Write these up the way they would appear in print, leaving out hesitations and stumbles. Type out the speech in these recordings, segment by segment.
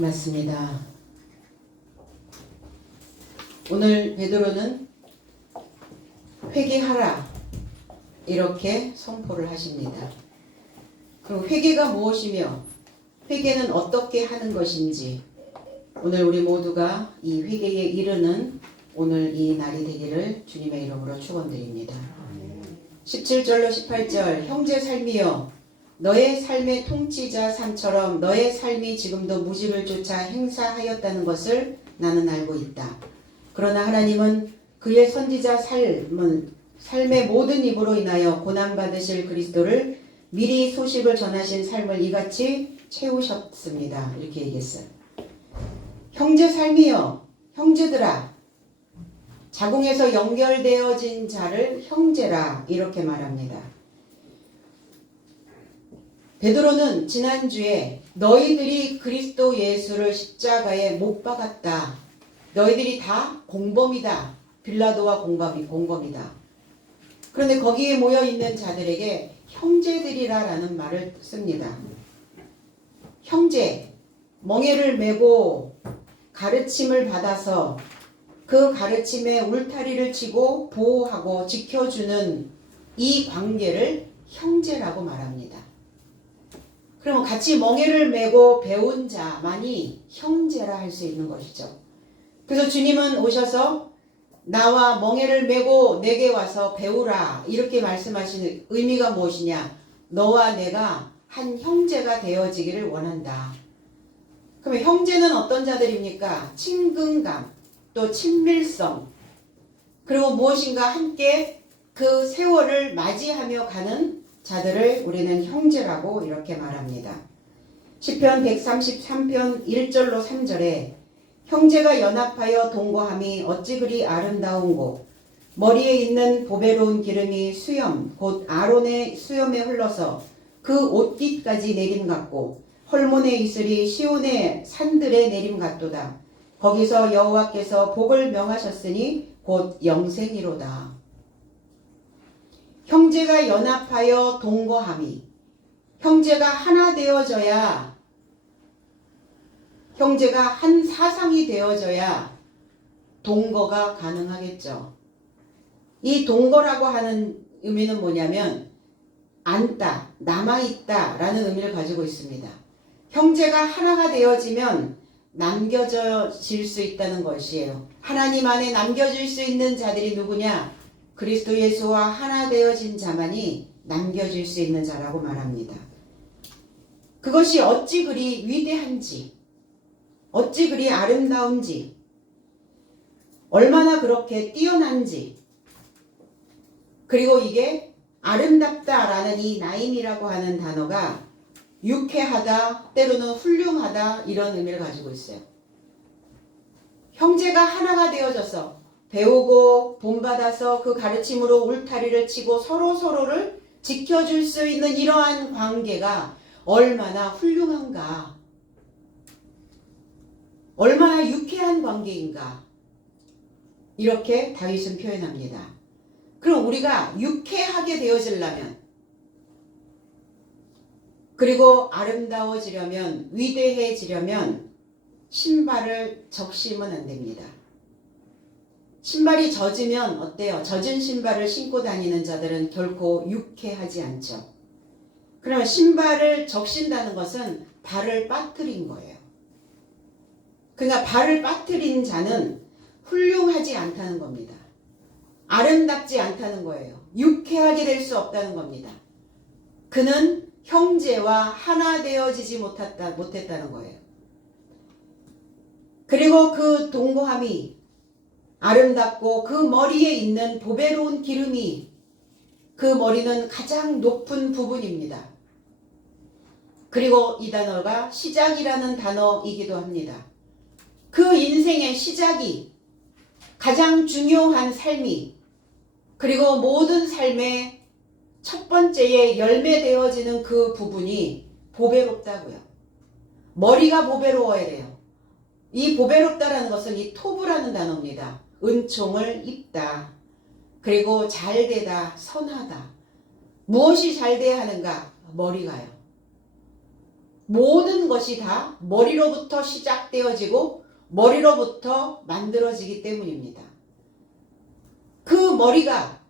맞습니다. 오늘 베드로는 회개하라 이렇게 선포를 하십니다. 그럼 회개가 무엇이며 회개는 어떻게 하는 것인지 오늘 우리 모두가 이 회개에 이르는 오늘 이 날이 되기를 주님의 이름으로 축원드립니다. 17절로 18절 형제 삶이여 너의 삶의 통치자 삶처럼 너의 삶이 지금도 무지를 쫓아 행사하였다는 것을 나는 알고 있다. 그러나 하나님은 그의 선지자 삶의 모든 입으로 인하여 고난받으실 그리스도를 미리 소식을 전하신 삶을 이같이 채우셨습니다. 이렇게 얘기했어요. 형제 삶이여 형제들아 자궁에서 연결되어진 자를 형제라 이렇게 말합니다. 베드로는 지난주에 너희들이 그리스도 예수를 십자가에 못 박았다. 너희들이 다 공범이다. 빌라도와 공범이다. 그런데 거기에 모여있는 자들에게 형제들이라 라는 말을 씁니다. 형제, 멍에를 메고 가르침을 받아서 그 가르침에 울타리를 치고 보호하고 지켜주는 이 관계를 형제라고 말합니다. 그러면 같이 멍에를 메고 배운 자만이 형제라 할 수 있는 것이죠. 그래서 주님은 오셔서 나와 멍에를 메고 내게 와서 배우라 이렇게 말씀하시는 의미가 무엇이냐? 너와 내가 한 형제가 되어지기를 원한다. 그러면 형제는 어떤 자들입니까? 친근감, 또 친밀성, 그리고 무엇인가 함께 그 세월을 맞이하며 가는 자들을 우리는 형제라고 이렇게 말합니다. 시편 133편 1절로 3절에 형제가 연합하여 동거함이 어찌 그리 아름다운고 머리에 있는 보배로운 기름이 수염 곧 아론의 수염에 흘러서 그 옷깃까지 내림 같고 헐몬의 이슬이 시온의 산들에 내림 같도다. 거기서 여호와께서 복을 명하셨으니 곧 영생이로다. 형제가 연합하여 동거함이 형제가 하나 되어져야 형제가 한 사상이 되어져야 동거가 가능하겠죠. 이 동거라고 하는 의미는 뭐냐면 안다, 남아있다 라는 의미를 가지고 있습니다. 형제가 하나가 되어지면 남겨질 수 있다는 것이에요. 하나님 안에 남겨질 수 있는 자들이 누구냐? 그리스도 예수와 하나 되어진 자만이 남겨질 수 있는 자라고 말합니다. 그것이 어찌 그리 위대한지, 어찌 그리 아름다운지, 얼마나 그렇게 뛰어난지, 그리고 이게 아름답다라는 이 나임이라고 하는 단어가 유쾌하다, 때로는 훌륭하다 이런 의미를 가지고 있어요. 형제가 하나가 되어져서 배우고 본받아서 그 가르침으로 울타리를 치고 서로를 지켜줄 수 있는 이러한 관계가 얼마나 훌륭한가, 얼마나 유쾌한 관계인가 이렇게 다윗은 표현합니다. 그럼 우리가 유쾌하게 되어지려면 그리고 아름다워지려면 위대해지려면 신발을 적시면 안 됩니다. 신발이 젖으면 어때요? 젖은 신발을 신고 다니는 자들은 결코 유쾌하지 않죠. 그러면 신발을 적신다는 것은 발을 빠뜨린 거예요. 그러니까 발을 빠뜨린 자는 훌륭하지 않다는 겁니다. 아름답지 않다는 거예요. 유쾌하게 될 수 없다는 겁니다. 그는 형제와 하나 되어지지 못했다는 거예요. 그리고 그 동거함이 아름답고 그 머리에 있는 보배로운 기름이 그 머리는 가장 높은 부분입니다. 그리고 이 단어가 시작이라는 단어이기도 합니다. 그 인생의 시작이 가장 중요한 삶이 그리고 모든 삶의 첫 번째에 열매되어지는 그 부분이 보배롭다고요. 머리가 보배로워야 돼요. 이 보배롭다라는 것은 이 토부라는 단어입니다. 은총을 입다. 그리고 잘되다, 선하다. 무엇이 잘돼야 하는가? 머리가요. 모든 것이 다 머리로부터 시작되어지고 머리로부터 만들어지기 때문입니다. 그 머리가,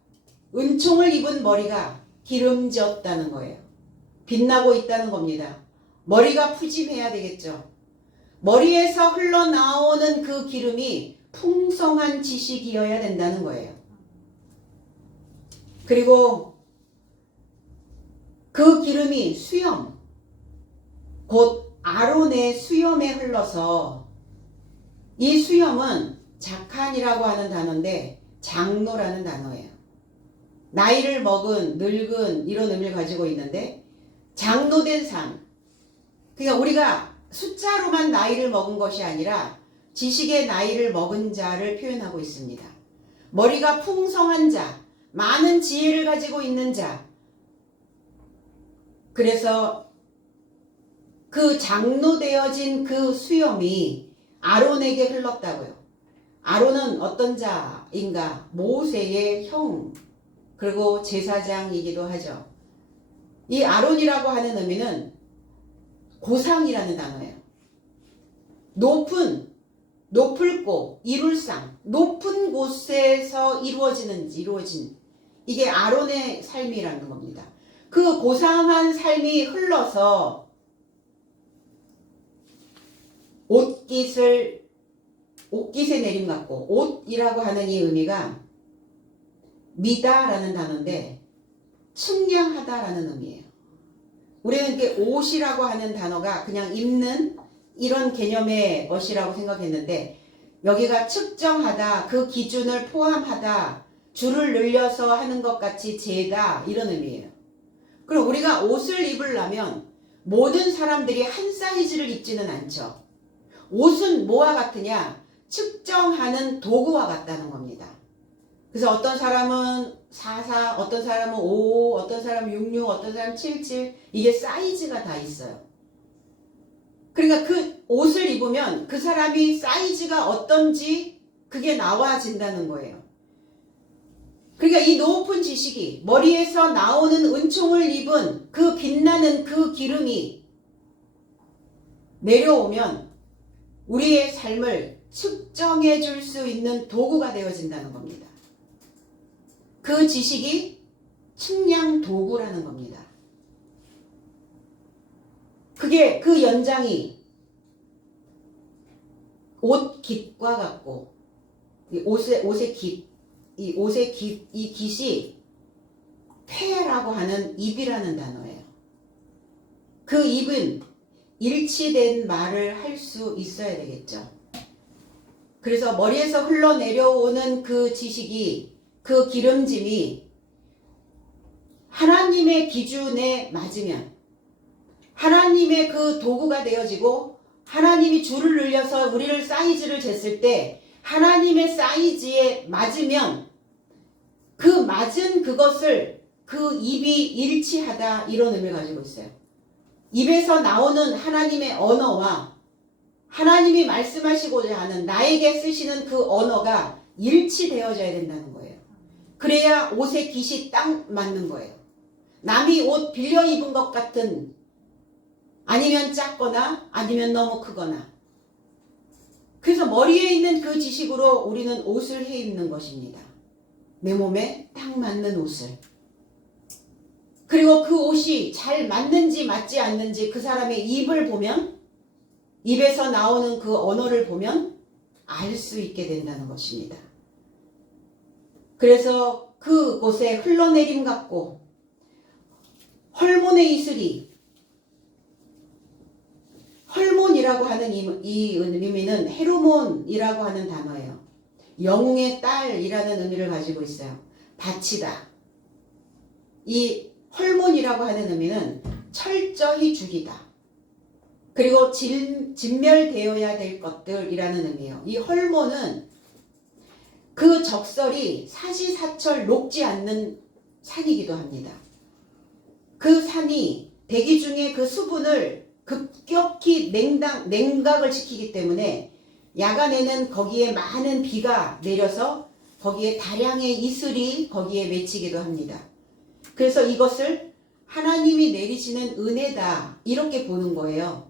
은총을 입은 머리가 기름졌다는 거예요. 빛나고 있다는 겁니다. 머리가 푸짐해야 되겠죠. 머리에서 흘러나오는 그 기름이 풍성한 지식이어야 된다는 거예요. 그리고 그 기름이 수염, 곧 아론의 수염에 흘러서, 이 수염은 자칸이라고 하는 단어인데 장로라는 단어예요. 나이를 먹은, 늙은 이런 의미를 가지고 있는데 장로된 삶. 그러니까 우리가 숫자로만 나이를 먹은 것이 아니라 지식의 나이를 먹은 자를 표현하고 있습니다. 머리가 풍성한 자, 많은 지혜를 가지고 있는 자. 그래서 그 장로되어진 그 수염이 아론에게 흘렀다고요. 아론은 어떤 자인가? 모세의 형, 그리고 제사장이기도 하죠. 이 아론이라고 하는 의미는 고상이라는 단어예요. 높을 곳, 이룰상, 높은 곳에서 이루어진 이게 아론의 삶이라는 겁니다. 그 고상한 삶이 흘러서 옷깃에 내림 같고, 옷이라고 하는 이 의미가 미다라는 단어인데 측량하다라는 의미예요. 우리는 이렇게 옷이라고 하는 단어가 그냥 입는 이런 개념의 것이라고 생각했는데, 여기가 측정하다, 그 기준을 포함하다, 줄을 늘려서 하는 것 같이 재다, 이런 의미예요. 그럼 우리가 옷을 입으려면 모든 사람들이 한 사이즈를 입지는 않죠. 옷은 뭐와 같으냐? 측정하는 도구와 같다는 겁니다. 그래서 어떤 사람은 44, 어떤 사람은 55, 어떤 사람은 66, 어떤 사람은 77, 이게 사이즈가 다 있어요. 그러니까 그 옷을 입으면 그 사람이 사이즈가 어떤지 그게 나와진다는 거예요. 그러니까 이 높은 지식이, 머리에서 나오는 은총을 입은 그 빛나는 그 기름이 내려오면 우리의 삶을 측정해 줄 수 있는 도구가 되어진다는 겁니다. 그 지식이 측량 도구라는 겁니다. 그게 그 연장이 옷 깃과 같고, 옷의 깃, 이 깃이 폐라고 하는 입이라는 단어예요. 그 입은 일치된 말을 할 수 있어야 되겠죠. 그래서 머리에서 흘러내려오는 그 지식이, 그 기름짐이 하나님의 기준에 맞으면, 하나님의 그 도구가 되어지고, 하나님이 줄을 늘려서 우리를 사이즈를 쟀을 때 하나님의 사이즈에 맞으면, 그 맞은 그것을, 그 입이 일치하다, 이런 의미를 가지고 있어요. 입에서 나오는 하나님의 언어와 하나님이 말씀하시고자 하는, 나에게 쓰시는 그 언어가 일치되어져야 된다는 거예요. 그래야 옷의 깃이 딱 맞는 거예요. 남이 옷 빌려 입은 것 같은, 아니면 작거나 아니면 너무 크거나. 그래서 머리에 있는 그 지식으로 우리는 옷을 해 입는 것입니다. 내 몸에 딱 맞는 옷을. 그리고 그 옷이 잘 맞는지 맞지 않는지 그 사람의 입을 보면, 입에서 나오는 그 언어를 보면 알 수 있게 된다는 것입니다. 그래서 그곳에 흘러내림 같고, 헐몬의 이슬이, 헐몬이라고 하는 이 의미는 헤르몬이라고 하는 단어예요. 영웅의 딸이라는 의미를 가지고 있어요. 바치다. 이 헐몬이라고 하는 의미는 철저히 죽이다. 그리고 진멸되어야 될 것들이라는 의미예요. 이 헐몬은 그 적설이 사시사철 녹지 않는 산이기도 합니다. 그 산이 대기 중에 그 수분을 급격히 냉각을 시키기 때문에 야간에는 거기에 많은 비가 내려서 거기에 다량의 이슬이 거기에 맺히기도 합니다. 그래서 이것을 하나님이 내리시는 은혜다 이렇게 보는 거예요.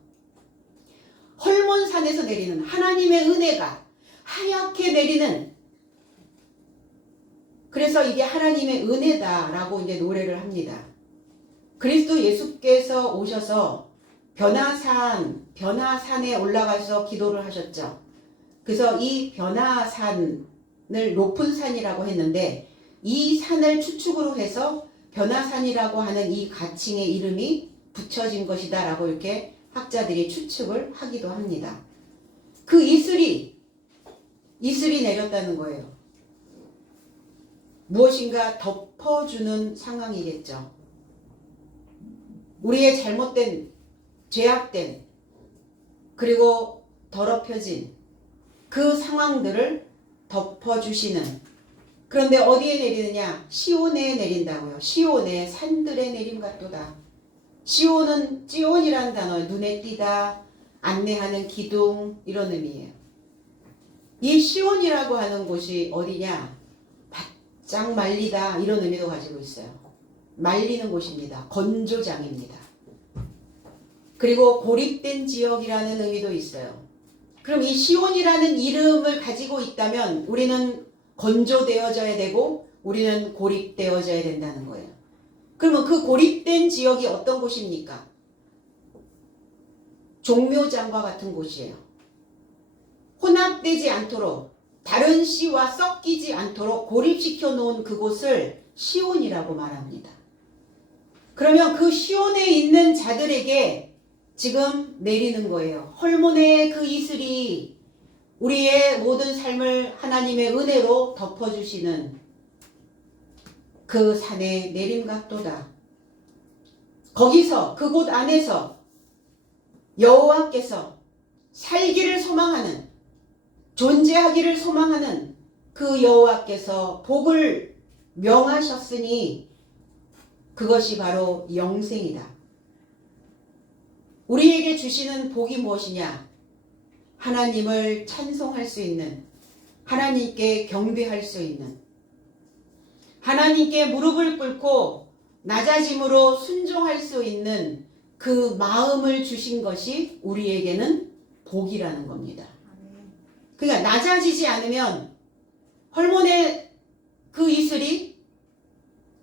헐몬산에서 내리는 하나님의 은혜가 하얗게 내리는, 그래서 이게 하나님의 은혜다라고 이제 노래를 합니다. 그리스도 예수께서 오셔서 변화산에 올라가서 기도를 하셨죠. 그래서 이 변화산을 높은 산이라고 했는데 이 산을 추측으로 해서 변화산이라고 하는 이 가칭의 이름이 붙여진 것이다 라고 이렇게 학자들이 추측을 하기도 합니다. 그 이슬이 내렸다는 거예요. 무엇인가 덮어주는 상황이겠죠. 우리의 잘못된, 죄악된, 그리고 더럽혀진 그 상황들을 덮어주시는, 그런데 어디에 내리느냐? 시온에 내린다고요. 시온의 산들에 내림 같도다. 시온은 찌온이라는 단어에 눈에 띄다, 안내하는 기둥 이런 의미예요. 이 시온이라고 하는 곳이 어디냐? 바짝 말리다 이런 의미도 가지고 있어요. 말리는 곳입니다. 건조장입니다. 그리고 고립된 지역이라는 의미도 있어요. 그럼 이 시온이라는 이름을 가지고 있다면 우리는 건조되어져야 되고 우리는 고립되어져야 된다는 거예요. 그러면 그 고립된 지역이 어떤 곳입니까? 종묘장과 같은 곳이에요. 혼합되지 않도록, 다른 씨와 섞이지 않도록 고립시켜 놓은 그곳을 시온이라고 말합니다. 그러면 그 시온에 있는 자들에게 지금 내리는 거예요. 헐몬의 그 이슬이 우리의 모든 삶을 하나님의 은혜로 덮어주시는 그 산에 내림 같도다. 거기서, 그곳 안에서 여호와께서 살기를 소망하는, 존재하기를 소망하는 그 여호와께서 복을 명하셨으니 그것이 바로 영생이다. 우리에게 주시는 복이 무엇이냐? 하나님을 찬송할 수 있는, 하나님께 경배할 수 있는, 하나님께 무릎을 꿇고 낮아짐으로 순종할 수 있는 그 마음을 주신 것이 우리에게는 복이라는 겁니다. 그러니까 낮아지지 않으면 헐몬의 그 이슬이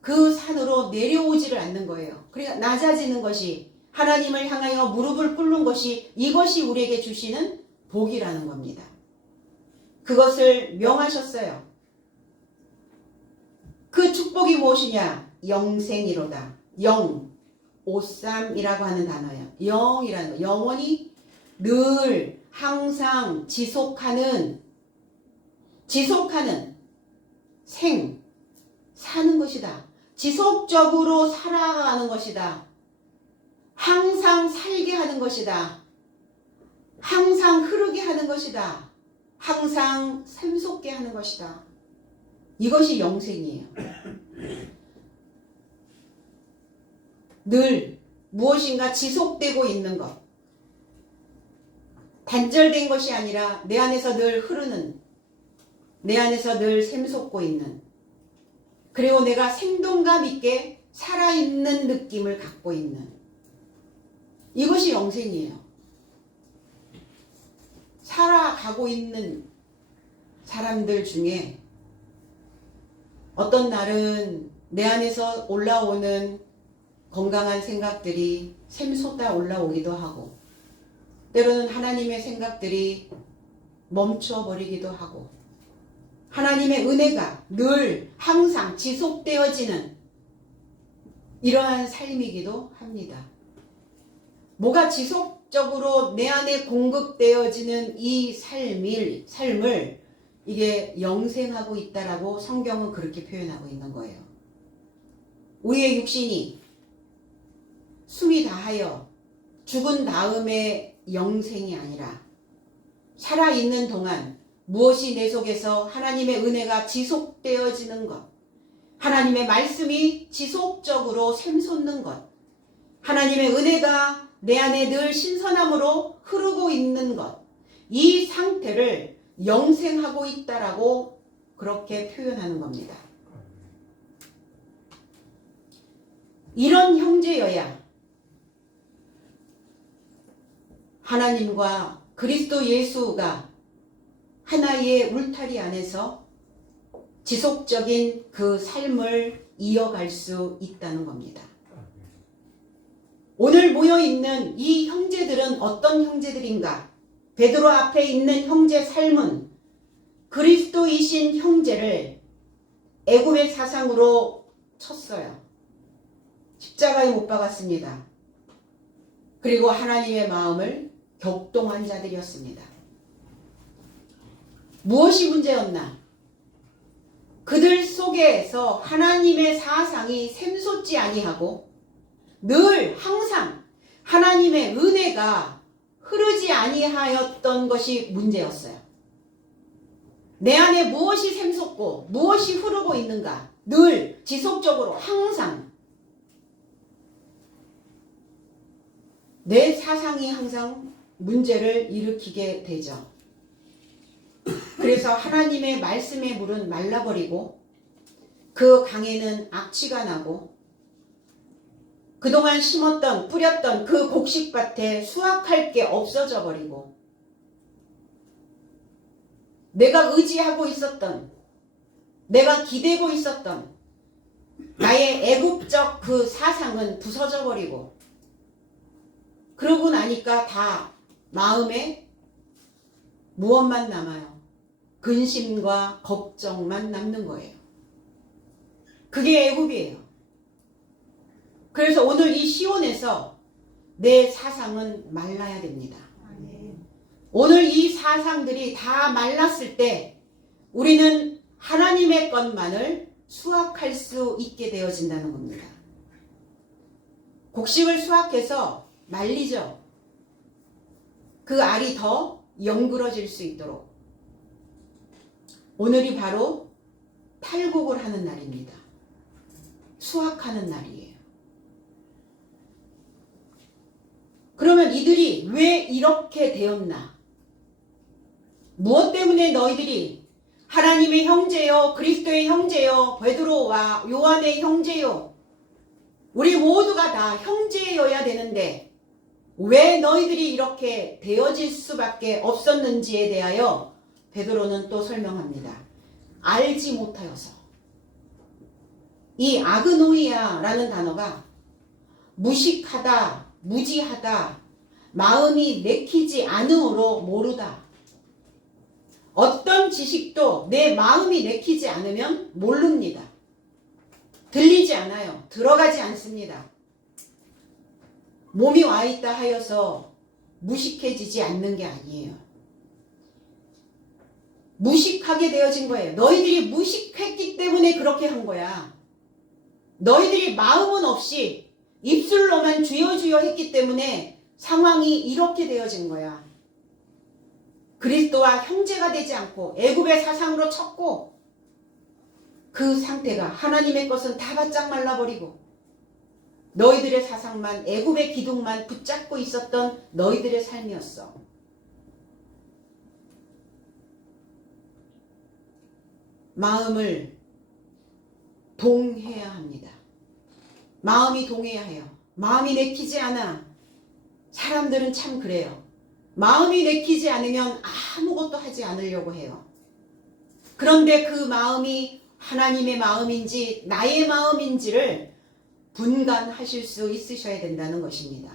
그 산으로 내려오지를 않는 거예요. 그러니까 낮아지는 것이, 하나님을 향하여 무릎을 꿇는 것이, 이것이 우리에게 주시는 복이라는 겁니다. 그것을 명하셨어요. 그 축복이 무엇이냐? 영생이로다. 영, 오쌈이라고 하는 단어예요. 영이라는 거. 영원히 늘 항상 지속하는 생, 사는 것이다. 지속적으로 살아가는 것이다. 항상 살게 하는 것이다. 항상 흐르게 하는 것이다. 항상 샘솟게 하는 것이다. 이것이 영생이에요. 늘 무엇인가 지속되고 있는 것. 단절된 것이 아니라 내 안에서 늘 흐르는, 내 안에서 늘 샘솟고 있는, 그리고 내가 생동감 있게 살아있는 느낌을 갖고 있는, 이것이 영생이에요. 살아가고 있는 사람들 중에 어떤 날은 내 안에서 올라오는 건강한 생각들이 샘솟아 올라오기도 하고, 때로는 하나님의 생각들이 멈춰버리기도 하고, 하나님의 은혜가 늘 항상 지속되어지는 이러한 삶이기도 합니다. 뭐가 지속적으로 내 안에 공급되어지는 이 삶을 이게 영생하고 있다라고 성경은 그렇게 표현하고 있는 거예요. 우리의 육신이 숨이 다하여 죽은 다음에 영생이 아니라 살아있는 동안 무엇이 내 속에서 하나님의 은혜가 지속되어지는 것, 하나님의 말씀이 지속적으로 샘솟는 것, 하나님의 은혜가 내 안에 늘 신선함으로 흐르고 있는 것, 이 상태를 영생하고 있다라고 그렇게 표현하는 겁니다. 이런 형제여야 하나님과 그리스도 예수가 하나의 울타리 안에서 지속적인 그 삶을 이어갈 수 있다는 겁니다. 오늘 모여있는 이 형제들은 어떤 형제들인가? 베드로 앞에 있는 형제 삶은 그리스도이신 형제를 애굽의 사상으로 쳤어요. 십자가에 못 박았습니다. 그리고 하나님의 마음을 격동한 자들이었습니다. 무엇이 문제였나? 그들 속에서 하나님의 사상이 샘솟지 아니하고 늘 항상 하나님의 은혜가 흐르지 아니하였던 것이 문제였어요. 내 안에 무엇이 샘솟고 무엇이 흐르고 있는가? 늘 지속적으로 항상 내 사상이 항상 문제를 일으키게 되죠. 그래서 하나님의 말씀의 물은 말라버리고 그 강에는 악취가 나고 그동안 심었던 뿌렸던 그 곡식밭에 수확할 게 없어져 버리고 내가 의지하고 있었던 내가 기대고 있었던 나의 애국적 그 사상은 부서져 버리고 그러고 나니까 다 마음에 무엇만 남아요? 근심과 걱정만 남는 거예요. 그게 애굽이에요. 그래서 오늘 이 시온에서 내 사상은 말라야 됩니다. 오늘 이 사상들이 다 말랐을 때 우리는 하나님의 것만을 수확할 수 있게 되어진다는 겁니다. 곡식을 수확해서 말리죠. 그 알이 더 영그러질 수 있도록. 오늘이 바로 탈곡을 하는 날입니다. 수확하는 날이에요. 그러면 이들이 왜 이렇게 되었나? 무엇 때문에 너희들이 하나님의 형제요, 그리스도의 형제요, 베드로와 요한의 형제요, 우리 모두가 다 형제여야 되는데 왜 너희들이 이렇게 되어질 수밖에 없었는지에 대하여 베드로는 또 설명합니다. 알지 못하여서. 이 아그노이아라는 단어가 무식하다, 무지하다, 마음이 내키지 않음으로 모르다. 어떤 지식도 내 마음이 내키지 않으면 모릅니다. 들리지 않아요. 들어가지 않습니다. 몸이 와 있다 하여서 무식해지지 않는 게 아니에요. 무식하게 되어진 거예요. 너희들이 무식했기 때문에 그렇게 한 거야. 너희들이 마음은 없이 입술로만 주여 주여 했기 때문에 상황이 이렇게 되어진 거야. 그리스도와 형제가 되지 않고 애굽의 사상으로 쳤고 그 상태가 하나님의 것은 다 바짝 말라버리고 너희들의 사상만 애굽의 기둥만 붙잡고 있었던 너희들의 삶이었어. 마음을 동해야 합니다. 마음이 동해야 해요. 마음이 내키지 않아. 사람들은 참 그래요. 마음이 내키지 않으면 아무것도 하지 않으려고 해요. 그런데 그 마음이 하나님의 마음인지 나의 마음인지를 분간하실 수 있으셔야 된다는 것입니다.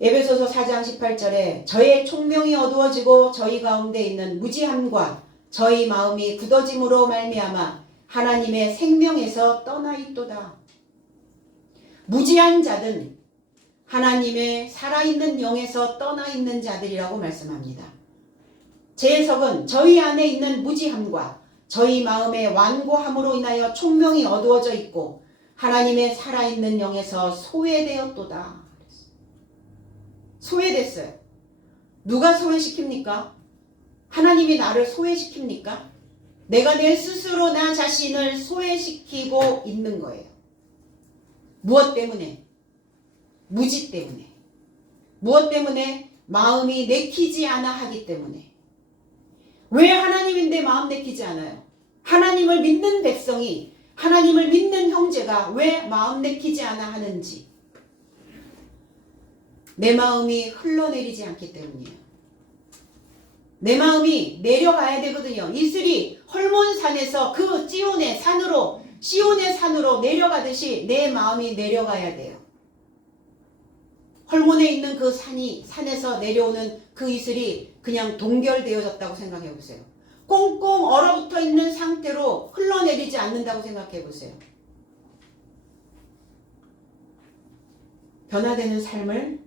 에베소서 4장 18절에 저의 총명이 어두워지고 저희 가운데 있는 무지함과 저희 마음이 굳어짐으로 말미암아 하나님의 생명에서 떠나 있도다. 무지한 자든 하나님의 살아있는 영에서 떠나 있는 자들이라고 말씀합니다. 제 해석은 저희 안에 있는 무지함과 저희 마음의 완고함으로 인하여 총명이 어두워져 있고 하나님의 살아있는 영에서 소외되었도다. 소외됐어요. 누가 소외시킵니까? 하나님이 나를 소외시킵니까? 내가 내 스스로 나 자신을 소외시키고 있는 거예요. 무엇 때문에? 무지 때문에. 무엇 때문에? 마음이 내키지 않아 하기 때문에. 왜 하나님인데 마음 내키지 않아요? 하나님을 믿는 백성이 하나님을 믿는 형제가 왜 마음 내키지 않아 하는지, 내 마음이 흘러내리지 않기 때문이에요. 내 마음이 내려가야 되거든요. 이슬이 헐몬산에서 그 시온의 산으로 내려가듯이 내 마음이 내려가야 돼요. 헐몬에 있는 그 산에서 내려오는 그 이슬이 그냥 동결되어졌다고 생각해 보세요. 꽁꽁 얼어붙어 있는 상태로 흘러내리지 않는다고 생각해 보세요. 변화되는 삶을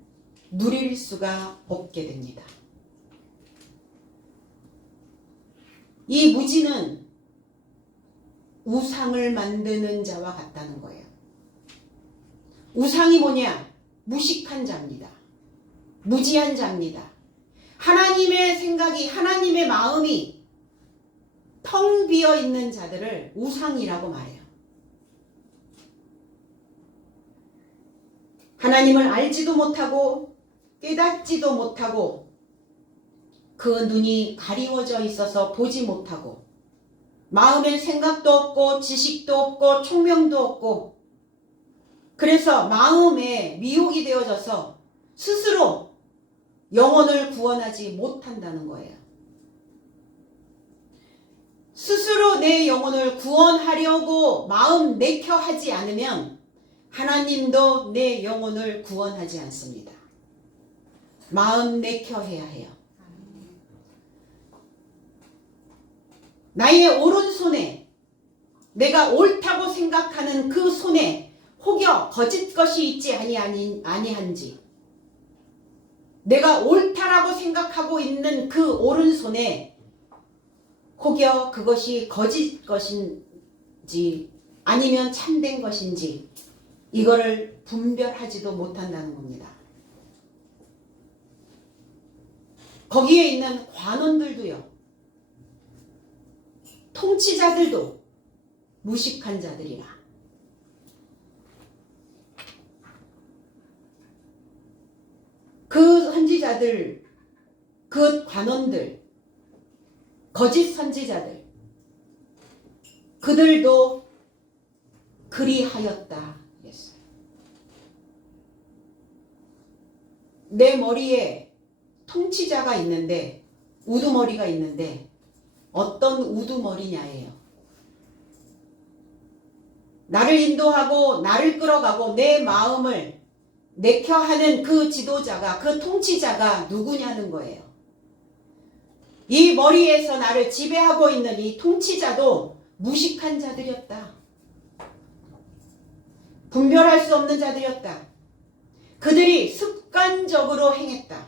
누릴 수가 없게 됩니다. 이 무지는 우상을 만드는 자와 같다는 거예요. 우상이 뭐냐? 무식한 자입니다. 무지한 자입니다. 하나님의 생각이, 하나님의 마음이 텅 비어 있는 자들을 우상이라고 말해요. 하나님을 알지도 못하고 깨닫지도 못하고 그 눈이 가리워져 있어서 보지 못하고 마음엔 생각도 없고 지식도 없고 총명도 없고 그래서 마음에 미혹이 되어져서 스스로 영혼을 구원하지 못한다는 거예요. 스스로 내 영혼을 구원하려고 마음 내켜 하지 않으면 하나님도 내 영혼을 구원하지 않습니다. 마음 내켜 해야 해요. 나의 오른손에 내가 옳다고 생각하는 그 손에 혹여 거짓 것이 있지 아니한지, 내가 옳다라고 생각하고 있는 그 오른손에 혹여 그것이 거짓 것인지 아니면 참된 것인지 이거를 분별하지도 못한다는 겁니다. 거기에 있는 관원들도요, 통치자들도 무식한 자들이라. 그 선지자들, 그 관원들, 거짓 선지자들, 그들도 그리하였다 그랬어요. 내 머리에 통치자가 있는데, 우두머리가 있는데 어떤 우두머리냐예요. 나를 인도하고 나를 끌어가고 내 마음을 내켜 하는 그 지도자가, 그 통치자가 누구냐는 거예요. 이 머리에서 나를 지배하고 있는 이 통치자도 무식한 자들이었다. 분별할 수 없는 자들이었다. 그들이 습관적으로 행했다.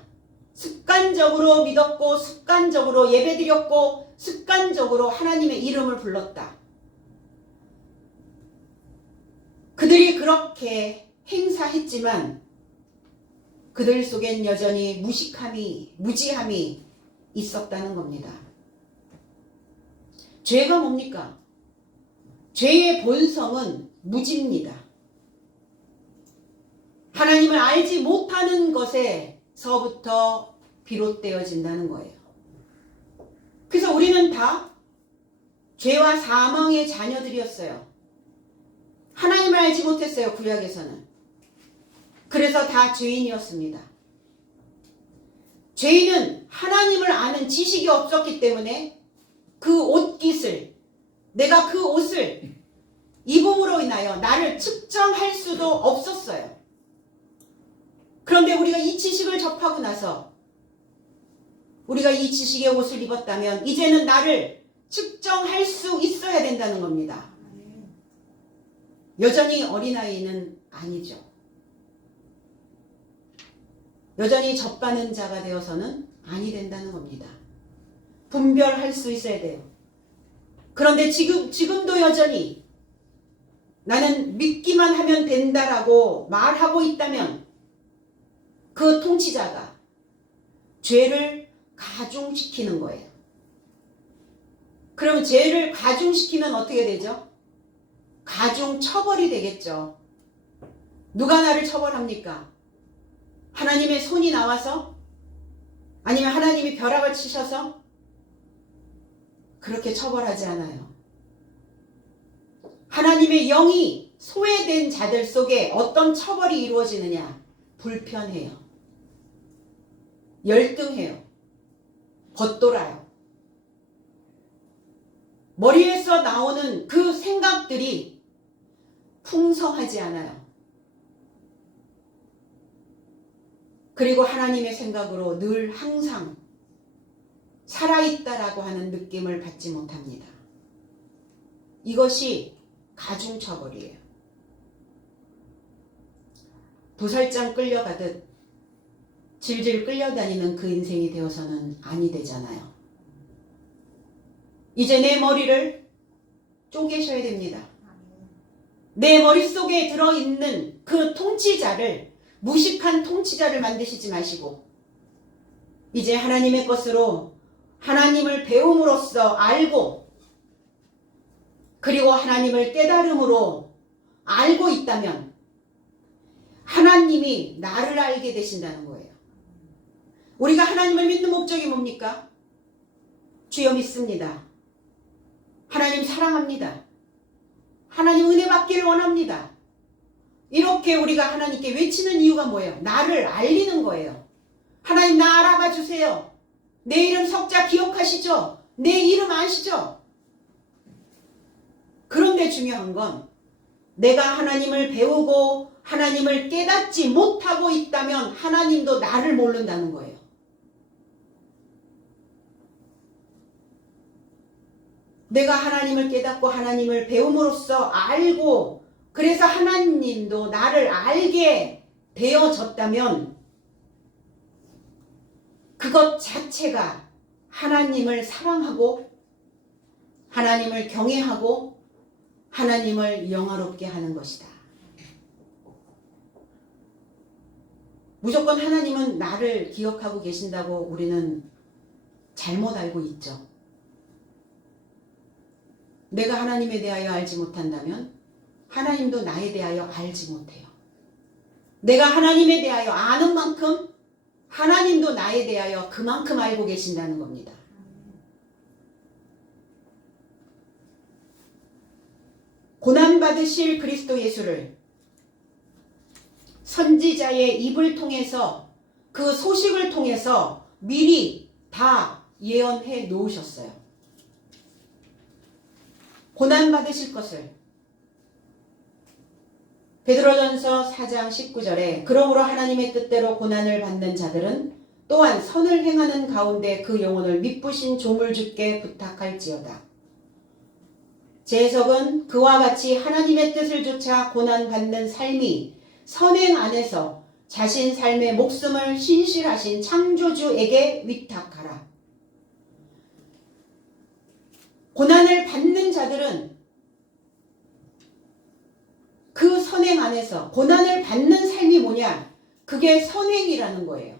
습관적으로 믿었고 습관적으로 예배드렸고 습관적으로 하나님의 이름을 불렀다. 그들이 그렇게 행사했지만 그들 속엔 여전히 무식함이, 무지함이 있었다는 겁니다. 죄가 뭡니까? 죄의 본성은 무지입니다. 하나님을 알지 못하는 것에서부터 비롯되어진다는 거예요. 그래서 우리는 다 죄와 사망의 자녀들이었어요. 하나님을 알지 못했어요, 구약에서는. 그래서 다 죄인이었습니다. 죄인은 하나님을 아는 지식이 없었기 때문에 그 옷깃을, 내가 그 옷을 입음으로 인하여 나를 측정할 수도 없었어요. 그런데 우리가 이 지식을 접하고 나서 우리가 이 지식의 옷을 입었다면 이제는 나를 측정할 수 있어야 된다는 겁니다. 여전히 어린아이는 아니죠. 여전히 접가는 자가 되어서는 아니 된다는 겁니다. 분별할 수 있어야 돼요. 그런데 지금도 여전히 나는 믿기만 하면 된다라고 말하고 있다면 그 통치자가 죄를 가중시키는 거예요. 그럼 죄를 가중시키면 어떻게 되죠? 가중 처벌이 되겠죠. 누가 나를 처벌합니까? 하나님의 손이 나와서? 아니면 하나님이 벼락을 치셔서? 그렇게 처벌하지 않아요. 하나님의 영이 소외된 자들 속에 어떤 처벌이 이루어지느냐? 불편해요. 열등해요. 겉돌아요. 머리에서 나오는 그 생각들이 풍성하지 않아요. 그리고 하나님의 생각으로 늘 항상 살아있다라고 하는 느낌을 받지 못합니다. 이것이 가중처벌이에요. 도살장 끌려가듯 질질 끌려다니는 그 인생이 되어서는 아니 되잖아요. 이제 내 머리를 쪼개셔야 됩니다. 내 머릿속에 들어있는 그 통치자를, 무식한 통치자를 만드시지 마시고 이제 하나님의 것으로 하나님을 배움으로써 알고 그리고 하나님을 깨달음으로 알고 있다면 하나님이 나를 알게 되신다는 거예요. 우리가 하나님을 믿는 목적이 뭡니까? 주여 믿습니다. 하나님 사랑합니다. 하나님 은혜 받기를 원합니다. 이렇게 우리가 하나님께 외치는 이유가 뭐예요? 나를 알리는 거예요. 하나님 나 알아봐 주세요. 내 이름 석자 기억하시죠? 내 이름 아시죠? 그런데 중요한 건 내가 하나님을 배우고 하나님을 깨닫지 못하고 있다면 하나님도 나를 모른다는 거예요. 내가 하나님을 깨닫고 하나님을 배움으로써 알고 그래서 하나님도 나를 알게 되어졌다면 그것 자체가 하나님을 사랑하고 하나님을 경외하고 하나님을 영화롭게 하는 것이다. 무조건 하나님은 나를 기억하고 계신다고 우리는 잘못 알고 있죠. 내가 하나님에 대하여 알지 못한다면 하나님도 나에 대하여 알지 못해요. 내가 하나님에 대하여 아는 만큼 하나님도 나에 대하여 그만큼 알고 계신다는 겁니다. 고난받으실 그리스도 예수를 선지자의 입을 통해서 그 소식을 통해서 미리 다 예언해 놓으셨어요. 고난받으실 것을. 베드로전서 4장 19절에 그러므로 하나님의 뜻대로 고난을 받는 자들은 또한 선을 행하는 가운데 그 영혼을 미쁘신 조물주께 부탁할지어다. 제 해석은 그와 같이 하나님의 뜻을 좇아 고난받는 삶이 선행 안에서 자신 삶의 목숨을 신실하신 창조주에게 위탁하라. 고난을 받는 자들은 그 선행 안에서 고난을 받는 삶이 뭐냐? 그게 선행이라는 거예요.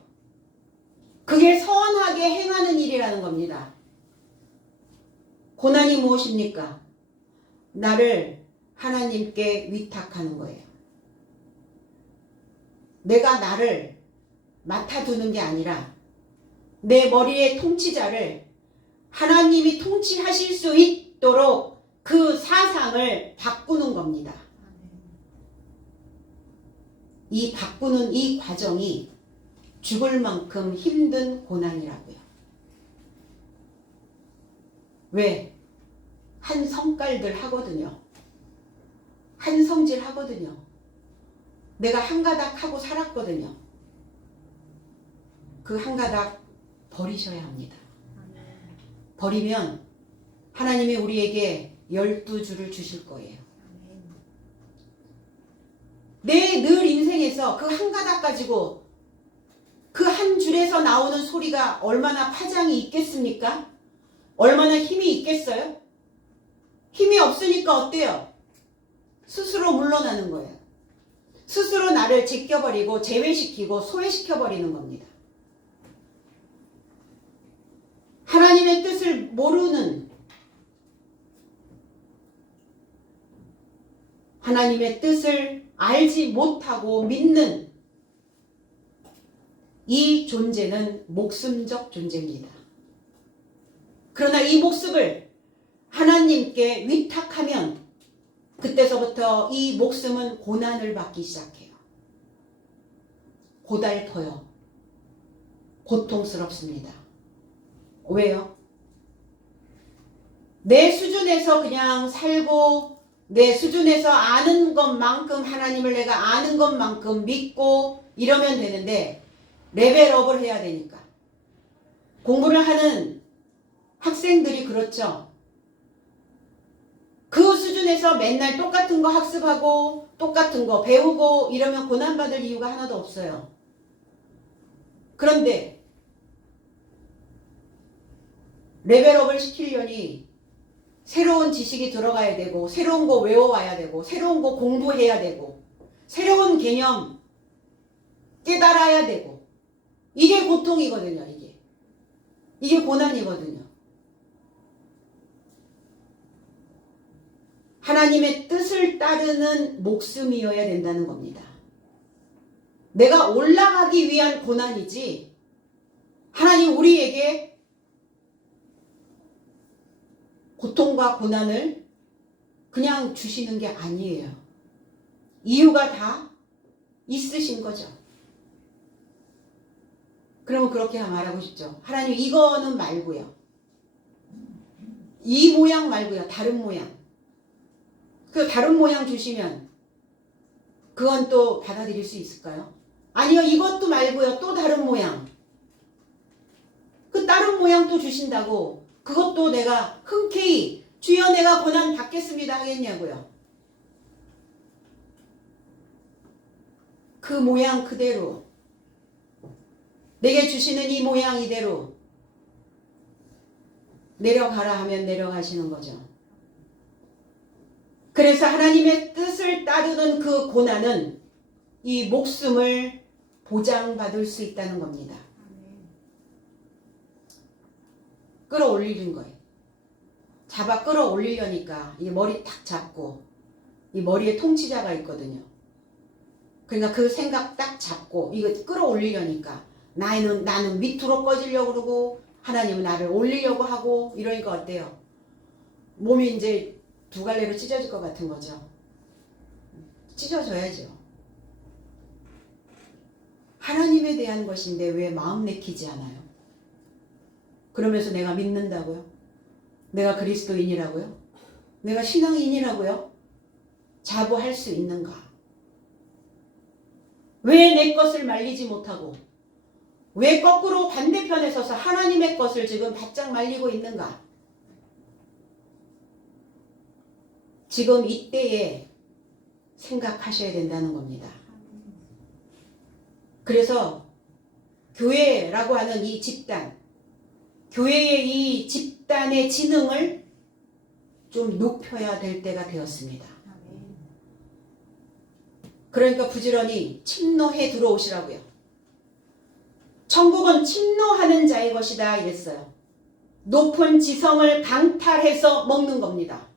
그게 선하게 행하는 일이라는 겁니다. 고난이 무엇입니까? 나를 하나님께 위탁하는 거예요. 내가 나를 맡아두는 게 아니라 내 머리의 통치자를 하나님이 통치하실 수 있도록 그 사상을 바꾸는 겁니다. 이 바꾸는 이 과정이 죽을 만큼 힘든 고난이라고요. 왜? 한 성깔들 하거든요. 한 성질 하거든요. 내가 한 가닥 하고 살았거든요. 그 한 가닥 버리셔야 합니다. 버리면 하나님이 우리에게 12줄을 주실 거예요. 내 늘 인생에서 그 한 가닥 가지고 그 한 줄에서 나오는 소리가 얼마나 파장이 있겠습니까? 얼마나 힘이 있겠어요? 힘이 없으니까 어때요? 스스로 물러나는 거예요. 스스로 나를 제껴버리고 제외시키고 소외시켜버리는 겁니다. 하나님의 뜻을 모르는, 하나님의 뜻을 알지 못하고 믿는 이 존재는 목숨적 존재입니다. 그러나 이 목숨을 하나님께 위탁하면 그때서부터 이 목숨은 고난을 받기 시작해요. 고달퍼요. 고통스럽습니다. 왜요? 내 수준에서 그냥 살고 내 수준에서 아는 것만큼 하나님을 내가 아는 것만큼 믿고 이러면 되는데 레벨업을 해야 되니까. 공부를 하는 학생들이 그렇죠. 그 수준에서 맨날 똑같은 거 학습하고 똑같은 거 배우고 이러면 고난받을 이유가 하나도 없어요. 그런데 레벨업을 시키려니 새로운 지식이 들어가야 되고 새로운 거 외워와야 되고 새로운 거 공부해야 되고 새로운 개념 깨달아야 되고 이게 고통이거든요. 이게 고난이거든요. 하나님의 뜻을 따르는 목숨이어야 된다는 겁니다. 내가 올라가기 위한 고난이지 하나님 우리에게 고통과 고난을 그냥 주시는 게 아니에요. 이유가 다 있으신 거죠. 그러면 그렇게 말하고 싶죠. 하나님 이거는 말고요. 이 모양 말고요. 다른 모양. 그 다른 모양 주시면 그건 또 받아들일 수 있을까요? 아니요. 이것도 말고요. 또 다른 모양. 그 다른 모양 또 주신다고 그것도 내가 흔쾌히 주여 내가 고난 받겠습니다 하겠냐고요. 그 모양 그대로 내게 주시는 이 모양 이대로 내려가라 하면 내려가시는 거죠. 그래서 하나님의 뜻을 따르는 그 고난은 이 목숨을 보장받을 수 있다는 겁니다. 끌어올리는 거예요. 잡아 끌어올리려니까 이 머리 탁 잡고 이 머리에 통치자가 있거든요. 그러니까 그 생각 딱 잡고 이거 끌어올리려니까 나는 밑으로 꺼지려고 그러고 하나님은 나를 올리려고 하고 이러니까 어때요? 몸이 이제 두 갈래로 찢어질 것 같은 거죠. 찢어져야죠. 하나님에 대한 것인데 왜 마음 내키지 않아요? 그러면서 내가 믿는다고요? 내가 그리스도인이라고요? 내가 신앙인이라고요? 자부할 수 있는가? 왜 내 것을 말리지 못하고 왜 거꾸로 반대편에 서서 하나님의 것을 지금 바짝 말리고 있는가? 지금 이때에 생각하셔야 된다는 겁니다. 그래서 교회라고 하는 이 집단, 교회의 이 집단의 지능을 좀 높여야 될 때가 되었습니다. 그러니까 부지런히 침노해 들어오시라고요. 천국은 침노하는 자의 것이다 이랬어요. 높은 지성을 강탈해서 먹는 겁니다.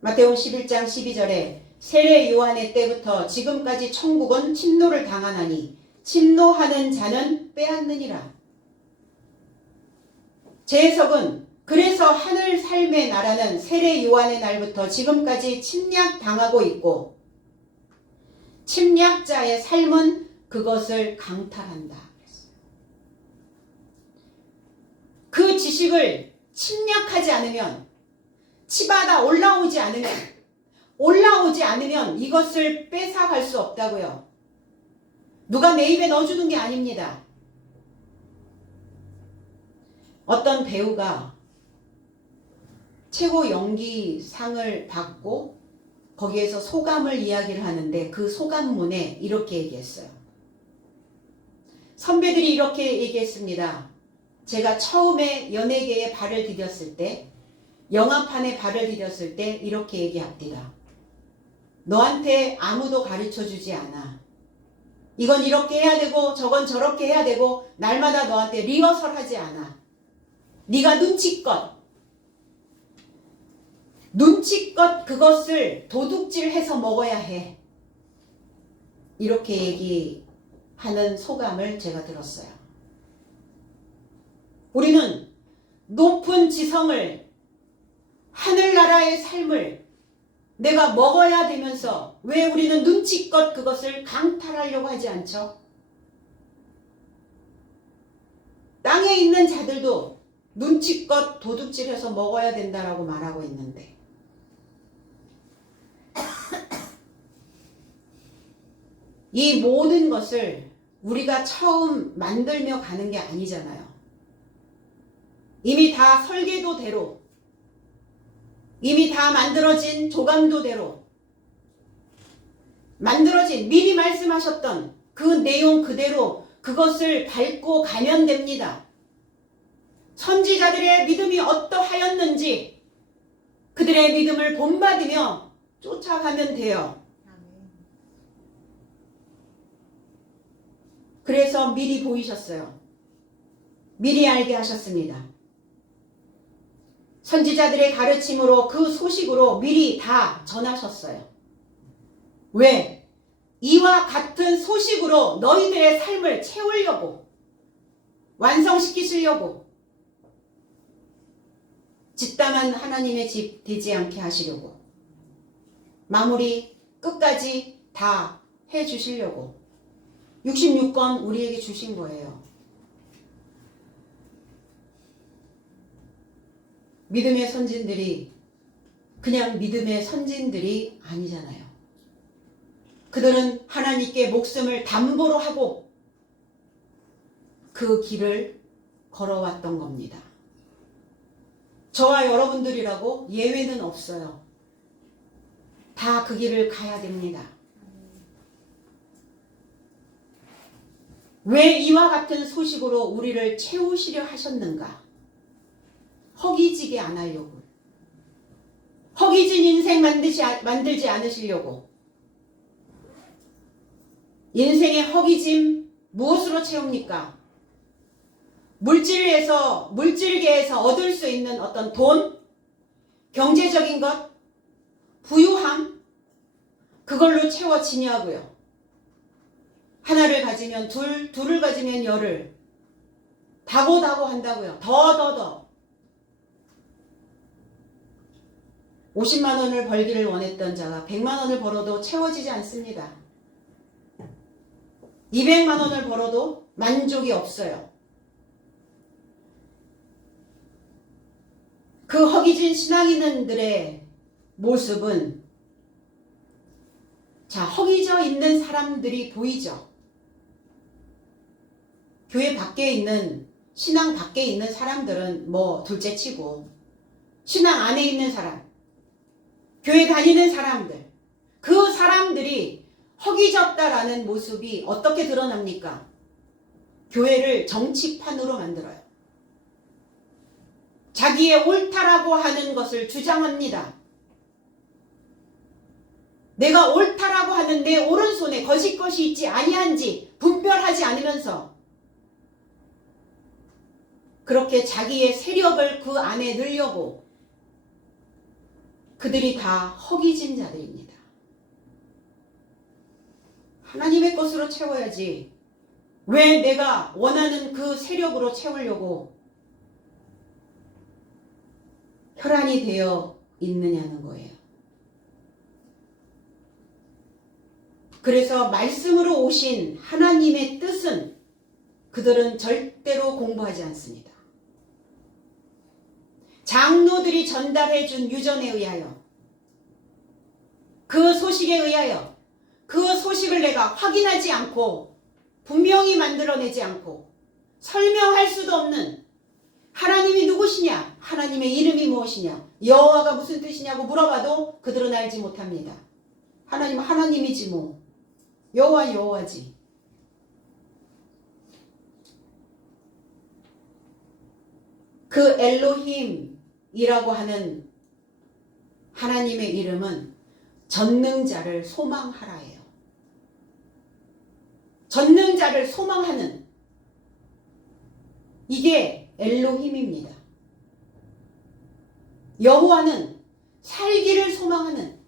마태복음 11장 12절에 세례 요한의 때부터 지금까지 천국은 침노를 당하나니 침노하는 자는 빼앗느니라. 제 해석은 그래서 하늘 삶의 나라는 세례 요한의 날부터 지금까지 침략당하고 있고 침략자의 삶은 그것을 강탈한다. 그 지식을 침략하지 않으면 치받아 올라오지 않으면 이것을 뺏어갈 수 없다고요. 누가 내 입에 넣어주는 게 아닙니다. 어떤 배우가 최고 연기상을 받고 거기에서 소감을 이야기를 하는데 그 소감문에 이렇게 얘기했어요. 선배들이 이렇게 얘기했습니다. 제가 처음에 연예계에 발을 디뎠을 때 영화판에 발을 디뎠을 때 이렇게 얘기합니다. 너한테 아무도 가르쳐주지 않아. 이건 이렇게 해야 되고 저건 저렇게 해야 되고 날마다 너한테 리허설 하지 않아. 네가 눈치껏 그것을 도둑질해서 먹어야 해. 이렇게 얘기하는 소감을 제가 들었어요. 우리는 높은 지성을 하늘나라의 삶을 내가 먹어야 되면서 왜 우리는 눈치껏 그것을 강탈하려고 하지 않죠? 땅에 있는 자들도 눈치껏 도둑질해서 먹어야 된다라고 말하고 있는데 이 모든 것을 우리가 처음 만들며 가는 게 아니잖아요. 이미 다 설계도대로, 이미 다 만들어진 조감도대로 만들어진 미리 말씀하셨던 그 내용 그대로 그것을 밟고 가면 됩니다. 선지자들의 믿음이 어떠하였는지 그들의 믿음을 본받으며 쫓아가면 돼요. 그래서 미리 보이셨어요. 미리 알게 하셨습니다. 선지자들의 가르침으로 그 소식으로 미리 다 전하셨어요. 왜? 이와 같은 소식으로 너희들의 삶을 채우려고, 완성시키시려고, 집담한 하나님의 집 되지 않게 하시려고, 마무리 끝까지 다 해주시려고 66권 우리에게 주신 거예요. 믿음의 선진들이 그냥 믿음의 선진들이 아니잖아요. 그들은 하나님께 목숨을 담보로 하고 그 길을 걸어왔던 겁니다. 저와 여러분들이라고 예외는 없어요. 다 그 길을 가야 됩니다. 왜 이와 같은 소식으로 우리를 채우시려 하셨는가? 허기지게 안 하려고. 허기진 인생 만들지 않으시려고. 인생의 허기짐 무엇으로 채웁니까? 물질계에서 얻을 수 있는 어떤 돈, 경제적인 것, 부유함, 그걸로 채워지냐고요. 하나를 가지면 둘을 가지면 열을, 다고 한다고요. 더. 50만 원을 벌기를 원했던 자가 100만 원을 벌어도 채워지지 않습니다. 200만 원을 벌어도 만족이 없어요. 그 허기진 신앙인들의 모습은 허기져 있는 사람들이 보이죠. 교회 밖에 있는, 신앙 밖에 있는 사람들은 둘째치고 신앙 안에 있는 사람, 교회 다니는 사람들, 그 사람들이 허기졌다라는 모습이 어떻게 드러납니까? 교회를 정치판으로 만들어요. 자기의 옳다라고 하는 것을 주장합니다. 내가 옳다라고 하는 내 오른손에 거짓 것이 있지 아니한지 분별하지 않으면서 그렇게 자기의 세력을 그 안에 넣으려고 그들이 다 허기진 자들입니다. 하나님의 것으로 채워야지 왜 내가 원하는 그 세력으로 채우려고 혈안이 되어 있느냐는 거예요. 그래서 말씀으로 오신 하나님의 뜻은 그들은 절대로 공부하지 않습니다. 장로들이 전달해 준 유전에 의하여, 그 소식에 의하여, 그 소식을 내가 확인하지 않고 분명히 만들어내지 않고 설명할 수도 없는 하나님이 누구시냐, 하나님의 이름이 무엇이냐, 여호와가 무슨 뜻이냐고 물어봐도 그들은 알지 못합니다. 하나님은 하나님이지 뭐, 여호와 여호와지. 그 엘로힘이라고 하는 하나님의 이름은 전능자를 소망하라예요. 전능자를 소망하는, 이게 엘로힘입니다. 여호와는 살기를 소망하는.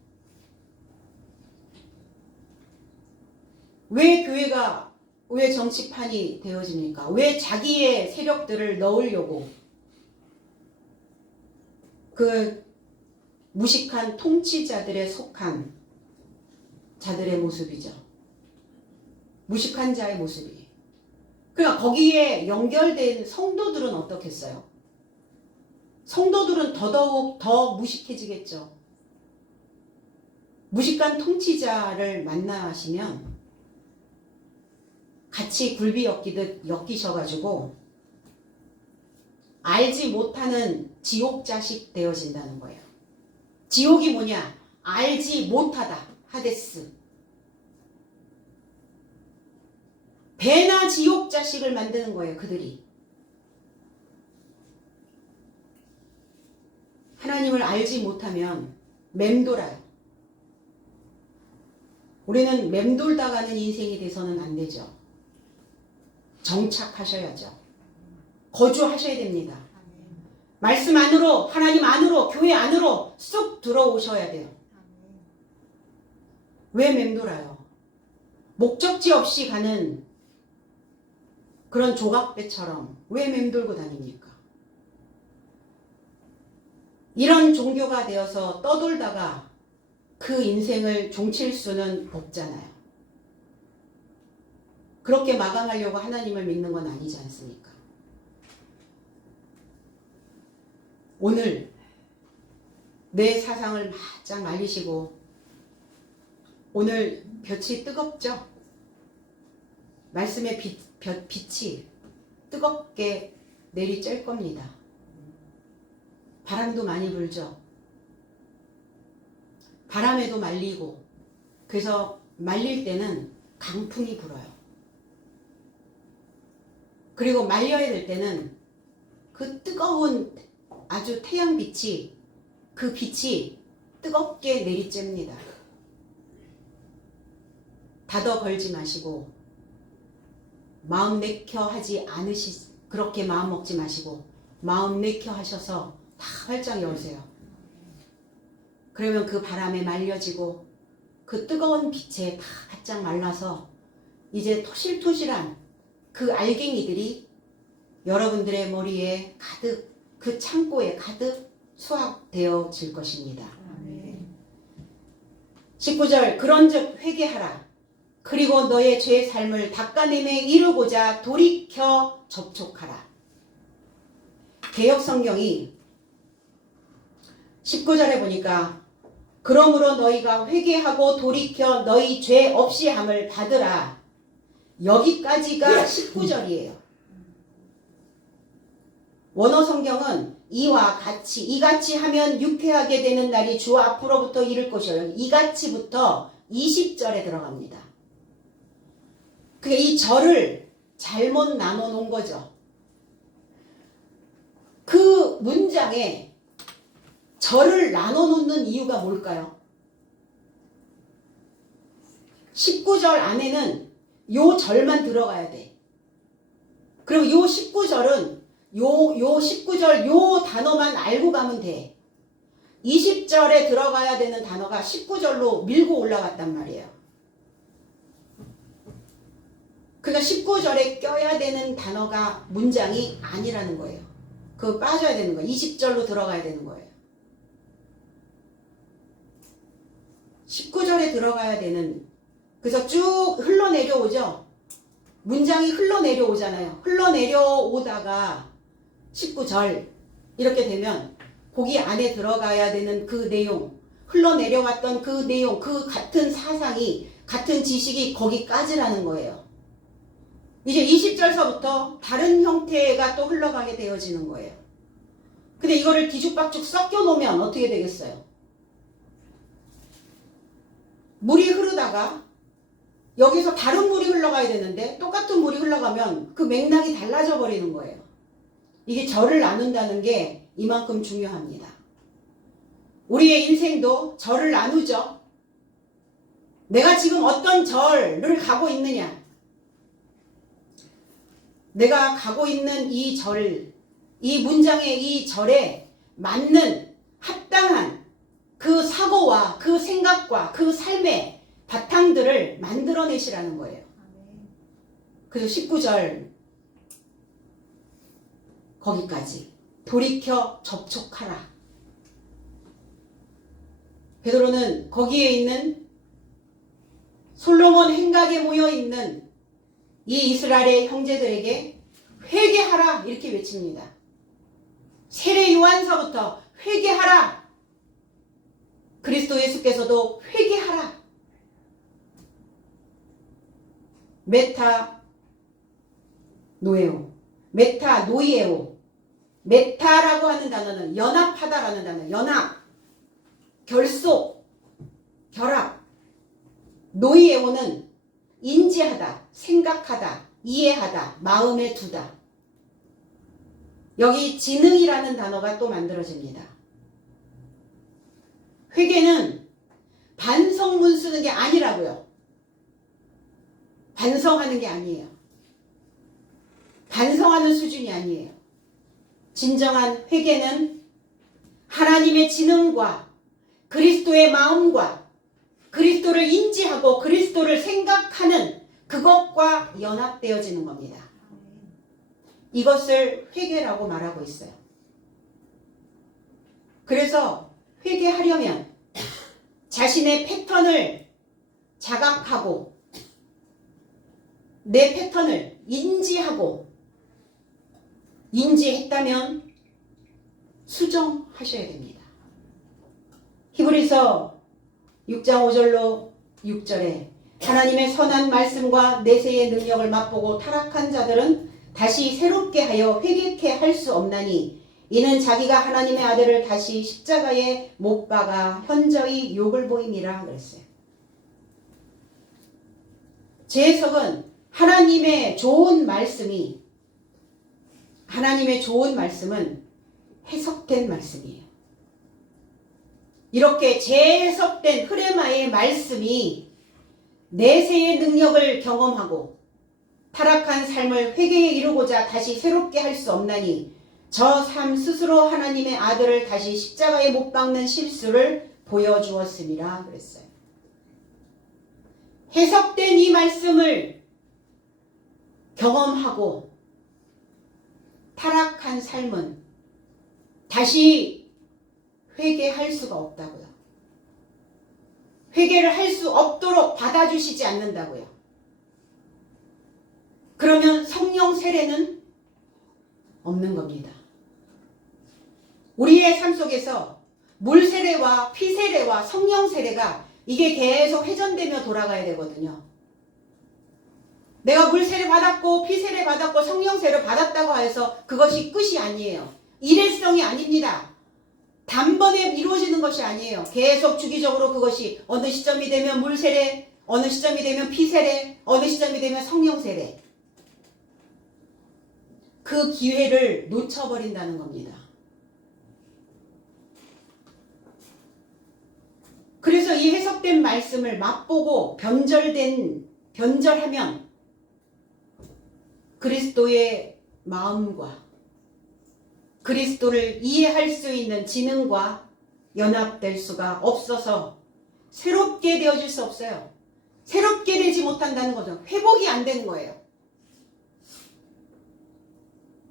왜 정치판이 되어집니까? 왜 자기의 세력들을 넣으려고 무식한 통치자들에 속한 자들의 모습이죠. 무식한 자의 모습이. 그러니까 거기에 연결된 성도들은 어떻겠어요? 성도들은 더더욱 더 무식해지겠죠. 무식한 통치자를 만나시면 같이 굴비 엮이듯 엮이셔가지고 알지 못하는 지옥 자식 되어진다는 거예요. 지옥이 뭐냐? 알지 못하다. 하데스. 배나 지옥 자식을 만드는 거예요. 그들이. 하나님을 알지 못하면 맴돌아요. 우리는 맴돌다가는 인생이 돼서는 안 되죠. 정착하셔야죠. 거주하셔야 됩니다. 말씀 안으로, 하나님 안으로, 교회 안으로 쑥 들어오셔야 돼요. 왜 맴돌아요? 목적지 없이 가는 그런 조각배처럼 왜 맴돌고 다닙니까? 이런 종교가 되어서 떠돌다가 그 인생을 종칠 수는 없잖아요. 그렇게 마감하려고 하나님을 믿는 건 아니지 않습니까? 오늘 내 사상을 바짝 말리시고 오늘 볕이 뜨겁죠? 말씀의 빛이 뜨겁게 내리쬐을 겁니다. 바람도 많이 불죠? 바람에도 말리고 그래서 말릴 때는 강풍이 불어요. 그리고 말려야 될 때는 그 뜨거운 아주 태양빛이 그 빛이 뜨겁게 내리쬐입니다. 다더 걸지 마시고 마음 내켜 하지 그렇게 마음 먹지 마시고 마음 내켜 하셔서 다 활짝 여세요. 그러면 그 바람에 말려지고 그 뜨거운 빛에 다 바짝 말라서 이제 토실토실한 그 알갱이들이 여러분들의 머리에 가득 그 창고에 가득 수확되어질 것입니다. 19절 그런즉 회개하라. 그리고 너의 죄의 삶을 닦아내매 이루고자 돌이켜 접촉하라. 개역성경이 19절에 보니까 그러므로 너희가 회개하고 돌이켜 너희 죄 없이 함을 받으라. 여기까지가 19절이에요. 원어 성경은 이같이 하면 유쾌하게 되는 날이 주 앞으로부터 이를 것이요. 이같이부터 20절에 들어갑니다. 그러니까 이 절을 잘못 나눠 놓은 거죠. 그 문장에 절을 나눠 놓는 이유가 뭘까요? 19절 안에는 요 절만 들어가야 돼. 그리고 요 19절은 요 19절 요 단어만 알고 가면 돼. 20절에 들어가야 되는 단어가 19절로 밀고 올라갔단 말이에요. 그러니까 19절에 껴야 되는 단어가 문장이 아니라는 거예요. 그거 빠져야 되는 거예요. 20절로 들어가야 되는 거예요. 19절에 들어가야 되는, 그래서 쭉 흘러내려오죠. 문장이 흘러내려오잖아요. 흘러내려오다가 19절 이렇게 되면 거기 안에 들어가야 되는 그 내용, 흘러내려왔던 그 내용, 그 같은 사상이, 같은 지식이 거기까지라는 거예요. 이제 20절서부터 다른 형태가 또 흘러가게 되어지는 거예요. 근데 이거를 뒤죽박죽 섞여 놓으면 어떻게 되겠어요? 물이 흐르다가 여기서 다른 물이 흘러가야 되는데 똑같은 물이 흘러가면 그 맥락이 달라져 버리는 거예요. 이게 절을 나눈다는 게 이만큼 중요합니다. 우리의 인생도 절을 나누죠. 내가 지금 어떤 절을 가고 있느냐, 내가 가고 있는 이 절, 이 문장의 이 절에 맞는 합당한 그 사고와 그 생각과 그 삶의 바탕들을 만들어내시라는 거예요. 그래서 19절 거기까지 돌이켜 접촉하라. 베드로는 거기에 있는 솔로몬 행각에 모여 있는 이 이스라엘의 형제들에게 회개하라 이렇게 외칩니다. 세례 요한서부터 회개하라. 그리스도 예수께서도 회개하라. 메타 노에오, 메타 노이에오. 메타라고 하는 단어는 연합하다라는 단어, 연합, 결속, 결합. 노이에오는 인지하다, 생각하다, 이해하다, 마음에 두다. 여기 지능이라는 단어가 또 만들어집니다. 회개는 반성문 쓰는 게 아니라고요. 반성하는 게 아니에요. 반성하는 수준이 아니에요. 진정한 회개는 하나님의 지능과 그리스도의 마음과 그리스도를 인지하고 그리스도를 생각하는 그것과 연합되어지는 겁니다. 이것을 회개라고 말하고 있어요. 그래서 회개하려면 자신의 패턴을 자각하고 내 패턴을 인지하고 인지했다면 수정하셔야 됩니다. 히브리서 6장 5절로 6절에 하나님의 선한 말씀과 내세의 능력을 맛보고 타락한 자들은 다시 새롭게 하여 회개케 할 수 없나니 이는 자기가 하나님의 아들을 다시 십자가에 못 박아 현저히 욕을 보임이라 그랬어요. 제 해석은 하나님의 좋은 말씀은 해석된 말씀이에요. 이렇게 재해석된 흐레마의 말씀이 내세의 능력을 경험하고 타락한 삶을 회개에 이루고자 다시 새롭게 할 수 없나니 저 삶 스스로 하나님의 아들을 다시 십자가에 못 박는 실수를 보여주었음이라 그랬어요. 해석된 이 말씀을 경험하고 타락한 삶은 다시 회개할 수가 없다고요. 회개를 할 수 없도록 받아주시지 않는다고요. 그러면 성령 세례는 없는 겁니다. 우리의 삶 속에서 물 세례와 피 세례와 성령 세례가 이게 계속 회전되며 돌아가야 되거든요. 내가 물 세례 받았고 피 세례 받았고 성령 세례 받았다고 해서 그것이 끝이 아니에요. 일회성이 아닙니다. 단번에 이루어지는 것이 아니에요. 계속 주기적으로 그것이 어느 시점이 되면 물 세례, 어느 시점이 되면 피 세례, 어느 시점이 되면 성령 세례. 그 기회를 놓쳐버린다는 겁니다. 그래서 이 해석된 말씀을 맛보고 변절하면 그리스도의 마음과 그리스도를 이해할 수 있는 지능과 연합될 수가 없어서 새롭게 되어질 수 없어요. 새롭게 되지 못한다는 거죠. 회복이 안 되는 거예요.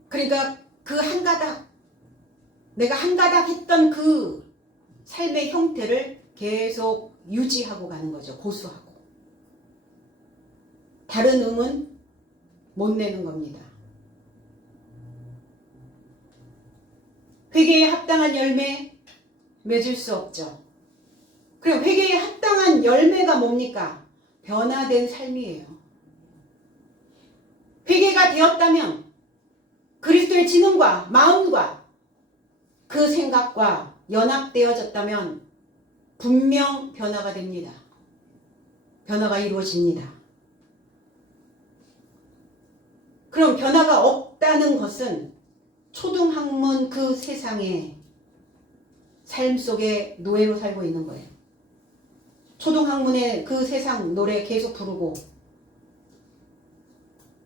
그러니까 그 한 가닥, 내가 한 가닥 했던 그 삶의 형태를 계속 유지하고 가는 거죠. 고수하고. 다른 음은 못 내는 겁니다. 회개에 합당한 열매 맺을 수 없죠. 그럼 회개에 합당한 열매가 뭡니까? 변화된 삶이에요. 회개가 되었다면 그리스도의 지능과 마음과 그 생각과 연합되어졌다면 분명 변화가 됩니다. 변화가 이루어집니다. 그럼 변화가 없다는 것은 초등학문 그 세상의 삶 속에 노예로 살고 있는 거예요. 초등학문의 그 세상 노래 계속 부르고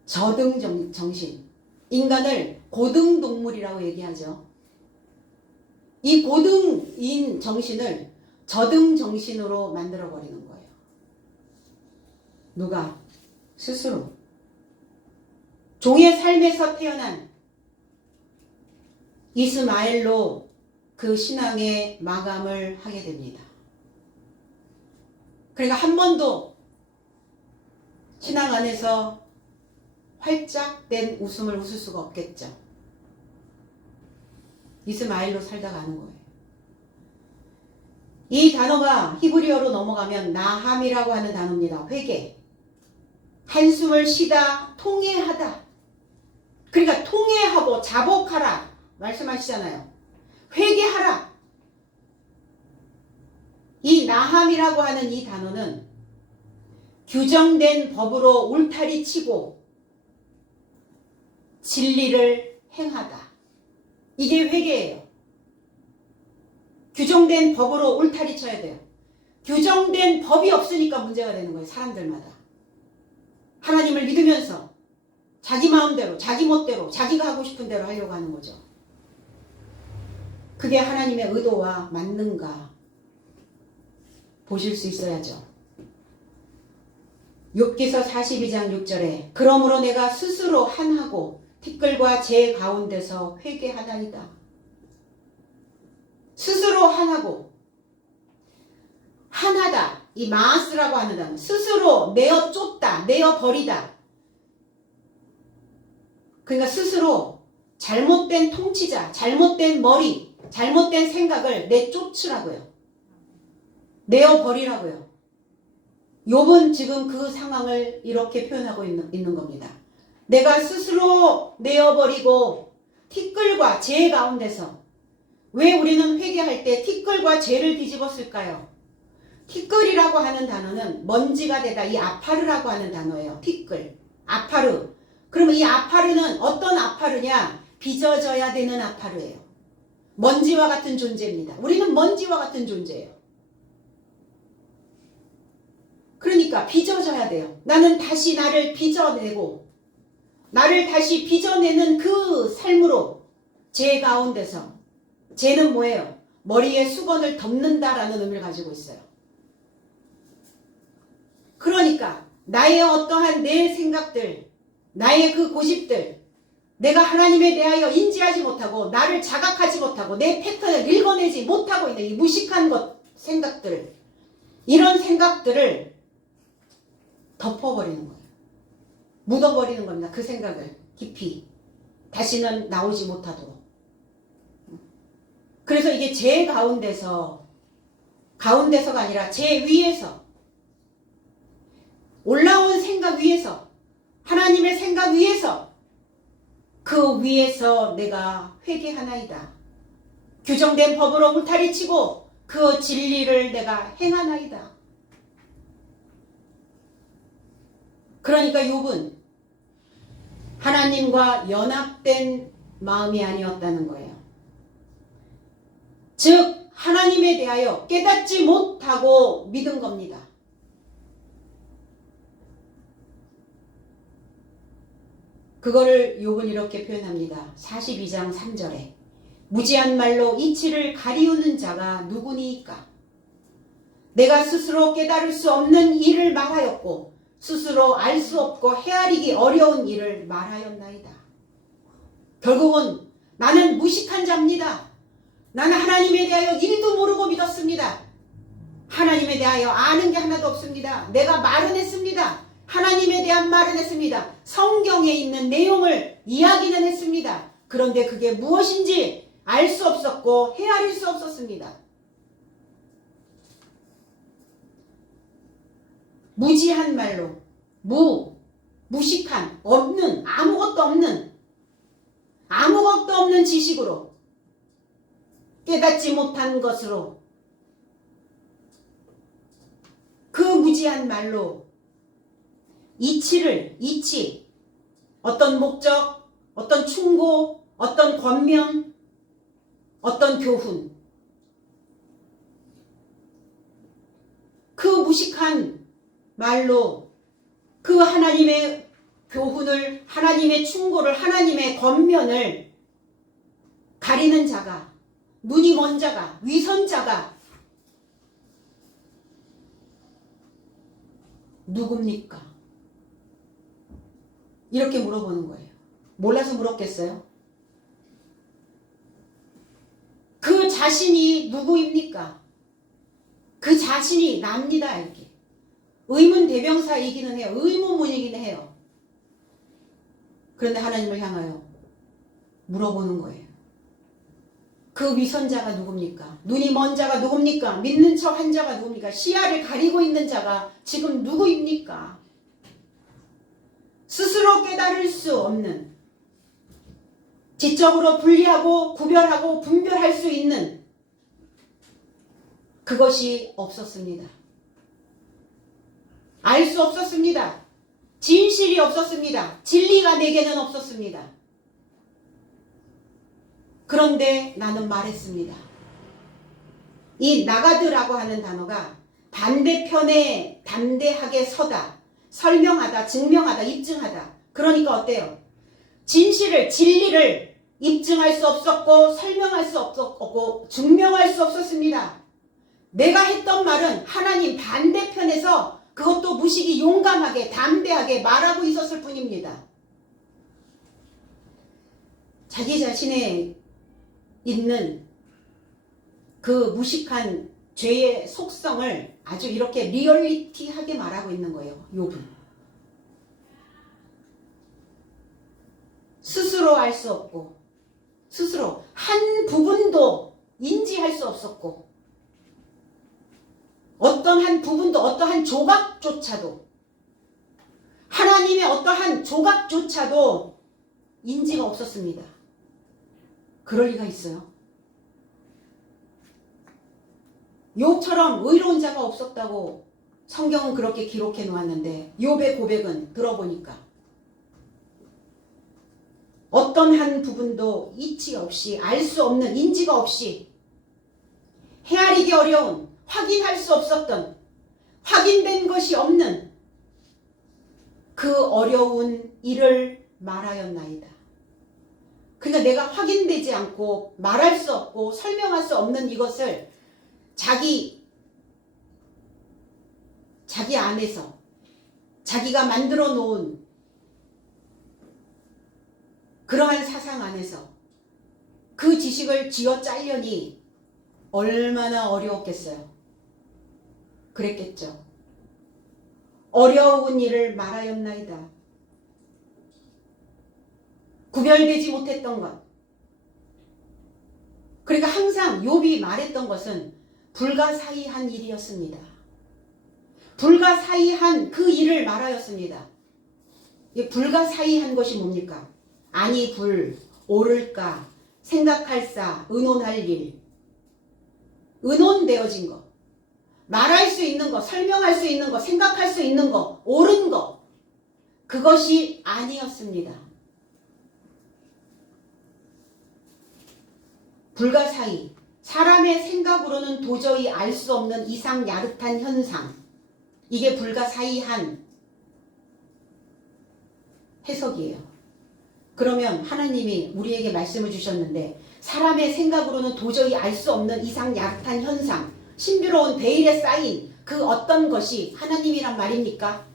저등정신, 인간을 고등동물이라고 얘기하죠. 이 고등인 정신을 저등정신으로 만들어버리는 거예요. 누가? 스스로. 종의 삶에서 태어난 이스마엘로 그 신앙의 마감을 하게 됩니다. 그러니까 한 번도 신앙 안에서 활짝 된 웃음을 웃을 수가 없겠죠. 이스마엘로 살다 가는 거예요. 이 단어가 히브리어로 넘어가면 나함이라고 하는 단어입니다. 회개. 한숨을 쉬다, 통회하다. 그러니까 통회하고 자복하라 말씀하시잖아요. 회개하라. 이 나함이라고 하는 이 단어는 규정된 법으로 울타리 치고 진리를 행하다. 이게 회개예요. 규정된 법으로 울타리 쳐야 돼요. 규정된 법이 없으니까 문제가 되는 거예요. 사람들마다. 하나님을 믿으면서 자기 마음대로, 자기 멋대로, 자기가 하고 싶은 대로 하려고 하는 거죠. 그게 하나님의 의도와 맞는가 보실 수 있어야죠. 욥기서 42장 6절에 그러므로 내가 스스로 한하고 티끌과 재 가운데서 회개하나이다. 스스로 한하고 한하다. 이 마스라고 하는 단어. 스스로 내어 쫓다. 내어 버리다. 그러니까 스스로 잘못된 통치자, 잘못된 머리, 잘못된 생각을 내쫓으라고요. 내어 버리라고요. 욥은 지금 그 상황을 이렇게 표현하고 있는 겁니다. 내가 스스로 내어버리고 티끌과 재 가운데서. 왜 우리는 회개할 때 티끌과 재를 뒤집었을까요? 티끌이라고 하는 단어는 먼지가 되다. 이 아파르라고 하는 단어예요. 티끌, 아파르. 그러면 이 아파르는 어떤 아파르냐? 빚어져야 되는 아파르예요. 먼지와 같은 존재입니다. 우리는 먼지와 같은 존재예요. 그러니까 빚어져야 돼요. 나는 다시 나를 빚어내고 나를 다시 빚어내는 그 삶으로 재 가운데서. 재는 뭐예요? 머리에 수건을 덮는다라는 의미를 가지고 있어요. 그러니까 나의 어떠한 내 생각들, 나의 그 고집들, 내가 하나님에 대하여 인지하지 못하고 나를 자각하지 못하고 내 패턴을 읽어내지 못하고 있는 이 무식한 생각들, 이런 생각들을 덮어버리는 거예요. 묻어버리는 겁니다. 그 생각을 깊이. 다시는 나오지 못하도록. 그래서 이게 제 가운데서가 아니라 제 위에서, 올라온 생각 위에서, 하나님의 생각 위에서, 그 위에서 내가 회개하나이다. 규정된 법으로 울타리치고 그 진리를 내가 행하나이다. 그러니까 욥은 하나님과 연합된 마음이 아니었다는 거예요. 즉 하나님에 대하여 깨닫지 못하고 믿은 겁니다. 그거를 욥은 이렇게 표현합니다. 42장 3절에 무지한 말로 이치를 가리우는 자가 누구니이까? 내가 스스로 깨달을 수 없는 일을 말하였고 스스로 알 수 없고 헤아리기 어려운 일을 말하였나이다. 결국은 나는 무식한 자입니다. 나는 하나님에 대하여 일도 모르고 믿었습니다. 하나님에 대하여 아는 게 하나도 없습니다. 내가 말은 했습니다. 하나님에 대한 말은 했습니다. 성경에 있는 내용을 이야기는 했습니다. 그런데 그게 무엇인지 알 수 없었고 헤아릴 수 없었습니다. 무지한 말로, 무식한, 없는, 아무것도 없는 지식으로, 깨닫지 못한 것으로, 그 무지한 말로 이치, 어떤 목적, 어떤 충고, 어떤 권면, 어떤 교훈, 그 무식한 말로 그 하나님의 교훈을, 하나님의 충고를, 하나님의 권면을 가리는 자가, 눈이 먼 자가, 위선자가 누굽니까? 이렇게 물어보는 거예요. 몰라서 물었겠어요? 그 자신이 누구입니까? 그 자신이 납니다. 이렇게 의문 대명사이기는 해요. 의문문이기는 해요. 그런데 하나님을 향하여 물어보는 거예요. 그 위선자가 누굽니까? 눈이 먼 자가 누굽니까? 믿는 척 한 자가 누굽니까? 시야를 가리고 있는 자가 지금 누구입니까? 스스로 깨달을 수 없는, 지적으로 분리하고 구별하고 분별할 수 있는 그것이 없었습니다. 알 수 없었습니다. 진실이 없었습니다. 진리가 내게는 없었습니다. 그런데 나는 말했습니다. 이 나가드라고 하는 단어가 반대편에 담대하게 서다, 설명하다, 증명하다, 입증하다. 그러니까 어때요? 진실을, 진리를 입증할 수 없었고, 설명할 수 없었고, 증명할 수 없었습니다. 내가 했던 말은 하나님 반대편에서 그것도 무식이 용감하게, 담대하게 말하고 있었을 뿐입니다. 자기 자신에 있는 그 무식한 죄의 속성을 아주 이렇게 리얼리티하게 말하고 있는 거예요. 욥은. 스스로 알 수 없고, 스스로 한 부분도 인지할 수 없었고, 어떤 한 부분도, 어떠한 조각조차도, 하나님의 어떠한 조각조차도 인지가 없었습니다. 그럴 리가 있어요? 욥처럼 의로운 자가 없었다고 성경은 그렇게 기록해 놓았는데, 욥의 고백은 들어보니까 어떤 한 부분도 이치 없이, 알 수 없는, 인지가 없이, 헤아리기 어려운, 확인할 수 없었던, 확인된 것이 없는 그 어려운 일을 말하였나이다. 그러니까 내가 확인되지 않고 말할 수 없고 설명할 수 없는 이것을 자기 안에서 자기가 만들어 놓은 그러한 사상 안에서 그 지식을 쥐어 짜려니 얼마나 어려웠겠어요. 그랬겠죠. 어려운 일을 말하였나이다. 구별되지 못했던 것. 그러니까 항상 욥이 말했던 것은 불가사의한 일이었습니다. 불가사의한 그 일을 말하였습니다. 불가사의한 것이 뭡니까? 아니 불, 옳을까, 생각할사, 의논할 일. 의논되어진 것. 말할 수 있는 것, 설명할 수 있는 것, 생각할 수 있는 것, 옳은 것. 그것이 아니었습니다. 불가사의, 사람의 생각으로는 도저히 알 수 없는 이상 야릇한 현상. 이게 불가사의한 해석이에요. 그러면 하나님이 우리에게 말씀을 주셨는데 사람의 생각으로는 도저히 알 수 없는 이상 야릇한 현상, 신비로운 베일에 쌓인 그 어떤 것이 하나님이란 말입니까?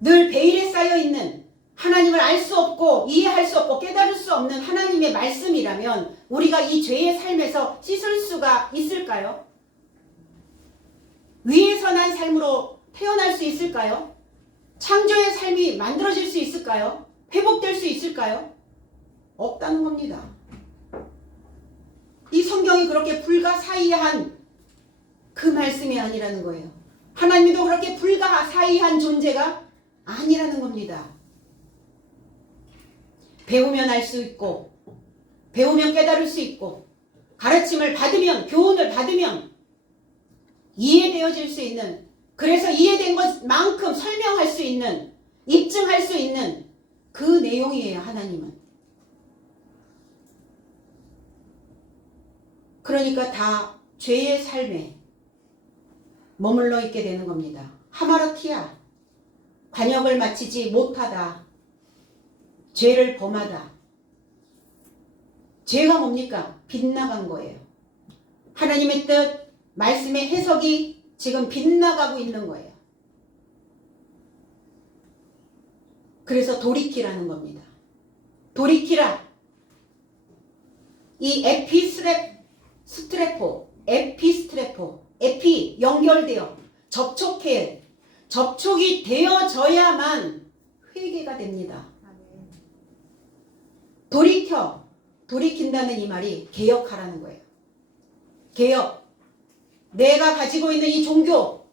늘 베일에 쌓여있는 하나님을 알 수 없고 이해할 수 없고 깨달을 수 없는 하나님의 말씀이라면 우리가 이 죄의 삶에서 씻을 수가 있을까요? 위에서 난 삶으로 태어날 수 있을까요? 창조의 삶이 만들어질 수 있을까요? 회복될 수 있을까요? 없다는 겁니다. 이 성경이 그렇게 불가사의한 그 말씀이 아니라는 거예요. 하나님도 그렇게 불가사의한 존재가 아니라는 겁니다. 배우면 알 수 있고, 배우면 깨달을 수 있고, 가르침을 받으면, 교훈을 받으면 이해되어질 수 있는, 그래서 이해된 것만큼 설명할 수 있는, 입증할 수 있는 그 내용이에요, 하나님은. 그러니까 다 죄의 삶에 머물러 있게 되는 겁니다. 하마르티아, 관역을 마치지 못하다. 죄를 범하다. 죄가 뭡니까? 빗나간 거예요. 하나님의 뜻, 말씀의 해석이 지금 빗나가고 있는 거예요. 그래서 돌이키라는 겁니다. 돌이키라. 이 에피스트레포, 에피 연결되어 접촉이 되어져야만 회개가 됩니다. 돌이킨다는 이 말이 개혁하라는 거예요. 개혁. 내가 가지고 있는 이 종교,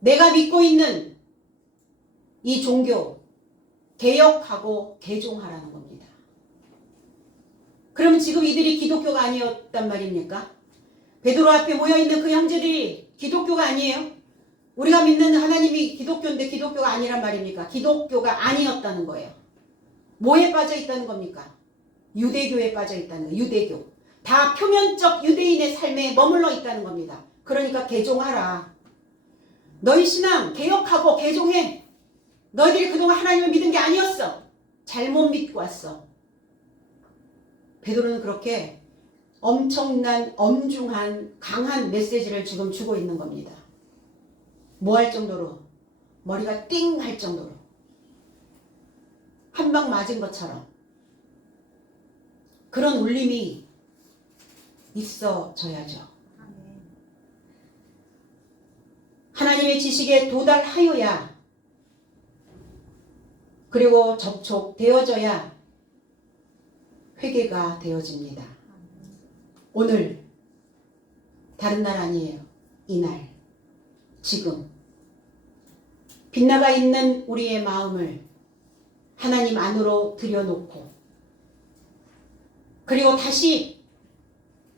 내가 믿고 있는 이 종교, 개혁하고 개종하라는 겁니다. 그러면 지금 이들이 기독교가 아니었단 말입니까? 베드로 앞에 모여있는 그 형제들이 기독교가 아니에요? 우리가 믿는 하나님이 기독교인데 기독교가 아니란 말입니까? 기독교가 아니었다는 거예요. 뭐에 빠져 있다는 겁니까? 유대교에 빠져 있다는 거예요. 유대교. 다 표면적 유대인의 삶에 머물러 있다는 겁니다. 그러니까 개종하라. 너희 신앙 개혁하고 개종해. 너희들이 그동안 하나님을 믿은 게 아니었어. 잘못 믿고 왔어. 베드로는 그렇게 엄청난 엄중한 강한 메시지를 지금 주고 있는 겁니다. 뭐 할 정도로? 머리가 띵 할 정도로. 한 방 맞은 것처럼. 그런 울림이 있어져야죠. 하나님의 지식에 도달하여야, 그리고 접촉되어져야 회개가 되어집니다. 오늘 다른 날 아니에요. 이날, 지금 빗나가 있는 우리의 마음을 하나님 안으로 들여놓고, 그리고 다시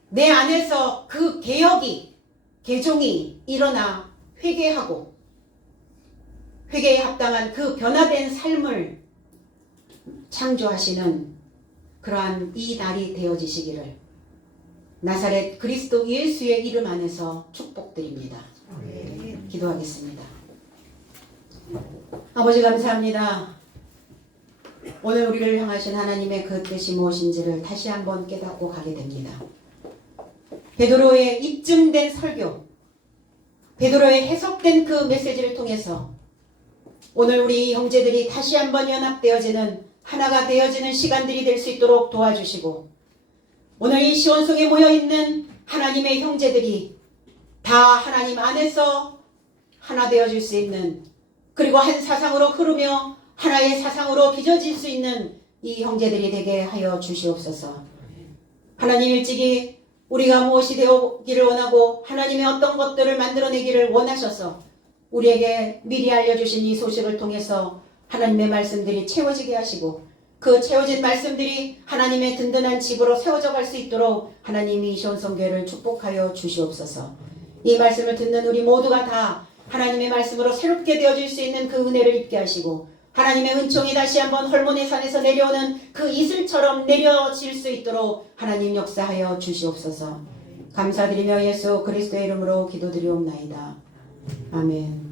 내 안에서 그 개혁이, 개종이 일어나 회개하고 회개에 합당한 그 변화된 삶을 창조하시는 그러한 이 날이 되어지시기를 나사렛 그리스도 예수의 이름 안에서 축복드립니다. 기도하겠습니다. 아버지 감사합니다. 오늘 우리를 향하신 하나님의 그 뜻이 무엇인지를 다시 한번 깨닫고 가게 됩니다. 베드로의 입증된 설교, 베드로의 해석된 그 메시지를 통해서 오늘 우리 형제들이 다시 한번 연합되어지는, 하나가 되어지는 시간들이 될 수 있도록 도와주시고, 오늘 이 시온성에 모여있는 하나님의 형제들이 다 하나님 안에서 하나 되어질 수 있는, 그리고 한 사상으로 흐르며 하나의 사상으로 빚어질 수 있는 이 형제들이 되게 하여 주시옵소서. 하나님 일찍이 우리가 무엇이 되기를 원하고 하나님의 어떤 것들을 만들어내기를 원하셔서 우리에게 미리 알려주신 이 소식을 통해서 하나님의 말씀들이 채워지게 하시고, 그 채워진 말씀들이 하나님의 든든한 집으로 세워져 갈 수 있도록 하나님이 시온성교회를 축복하여 주시옵소서. 이 말씀을 듣는 우리 모두가 다 하나님의 말씀으로 새롭게 되어질 수 있는 그 은혜를 입게 하시고, 하나님의 은총이 다시 한번 헐몬의 산에서 내려오는 그 이슬처럼 내려질 수 있도록 하나님 역사하여 주시옵소서. 감사드리며 예수 그리스도의 이름으로 기도드리옵나이다. 아멘.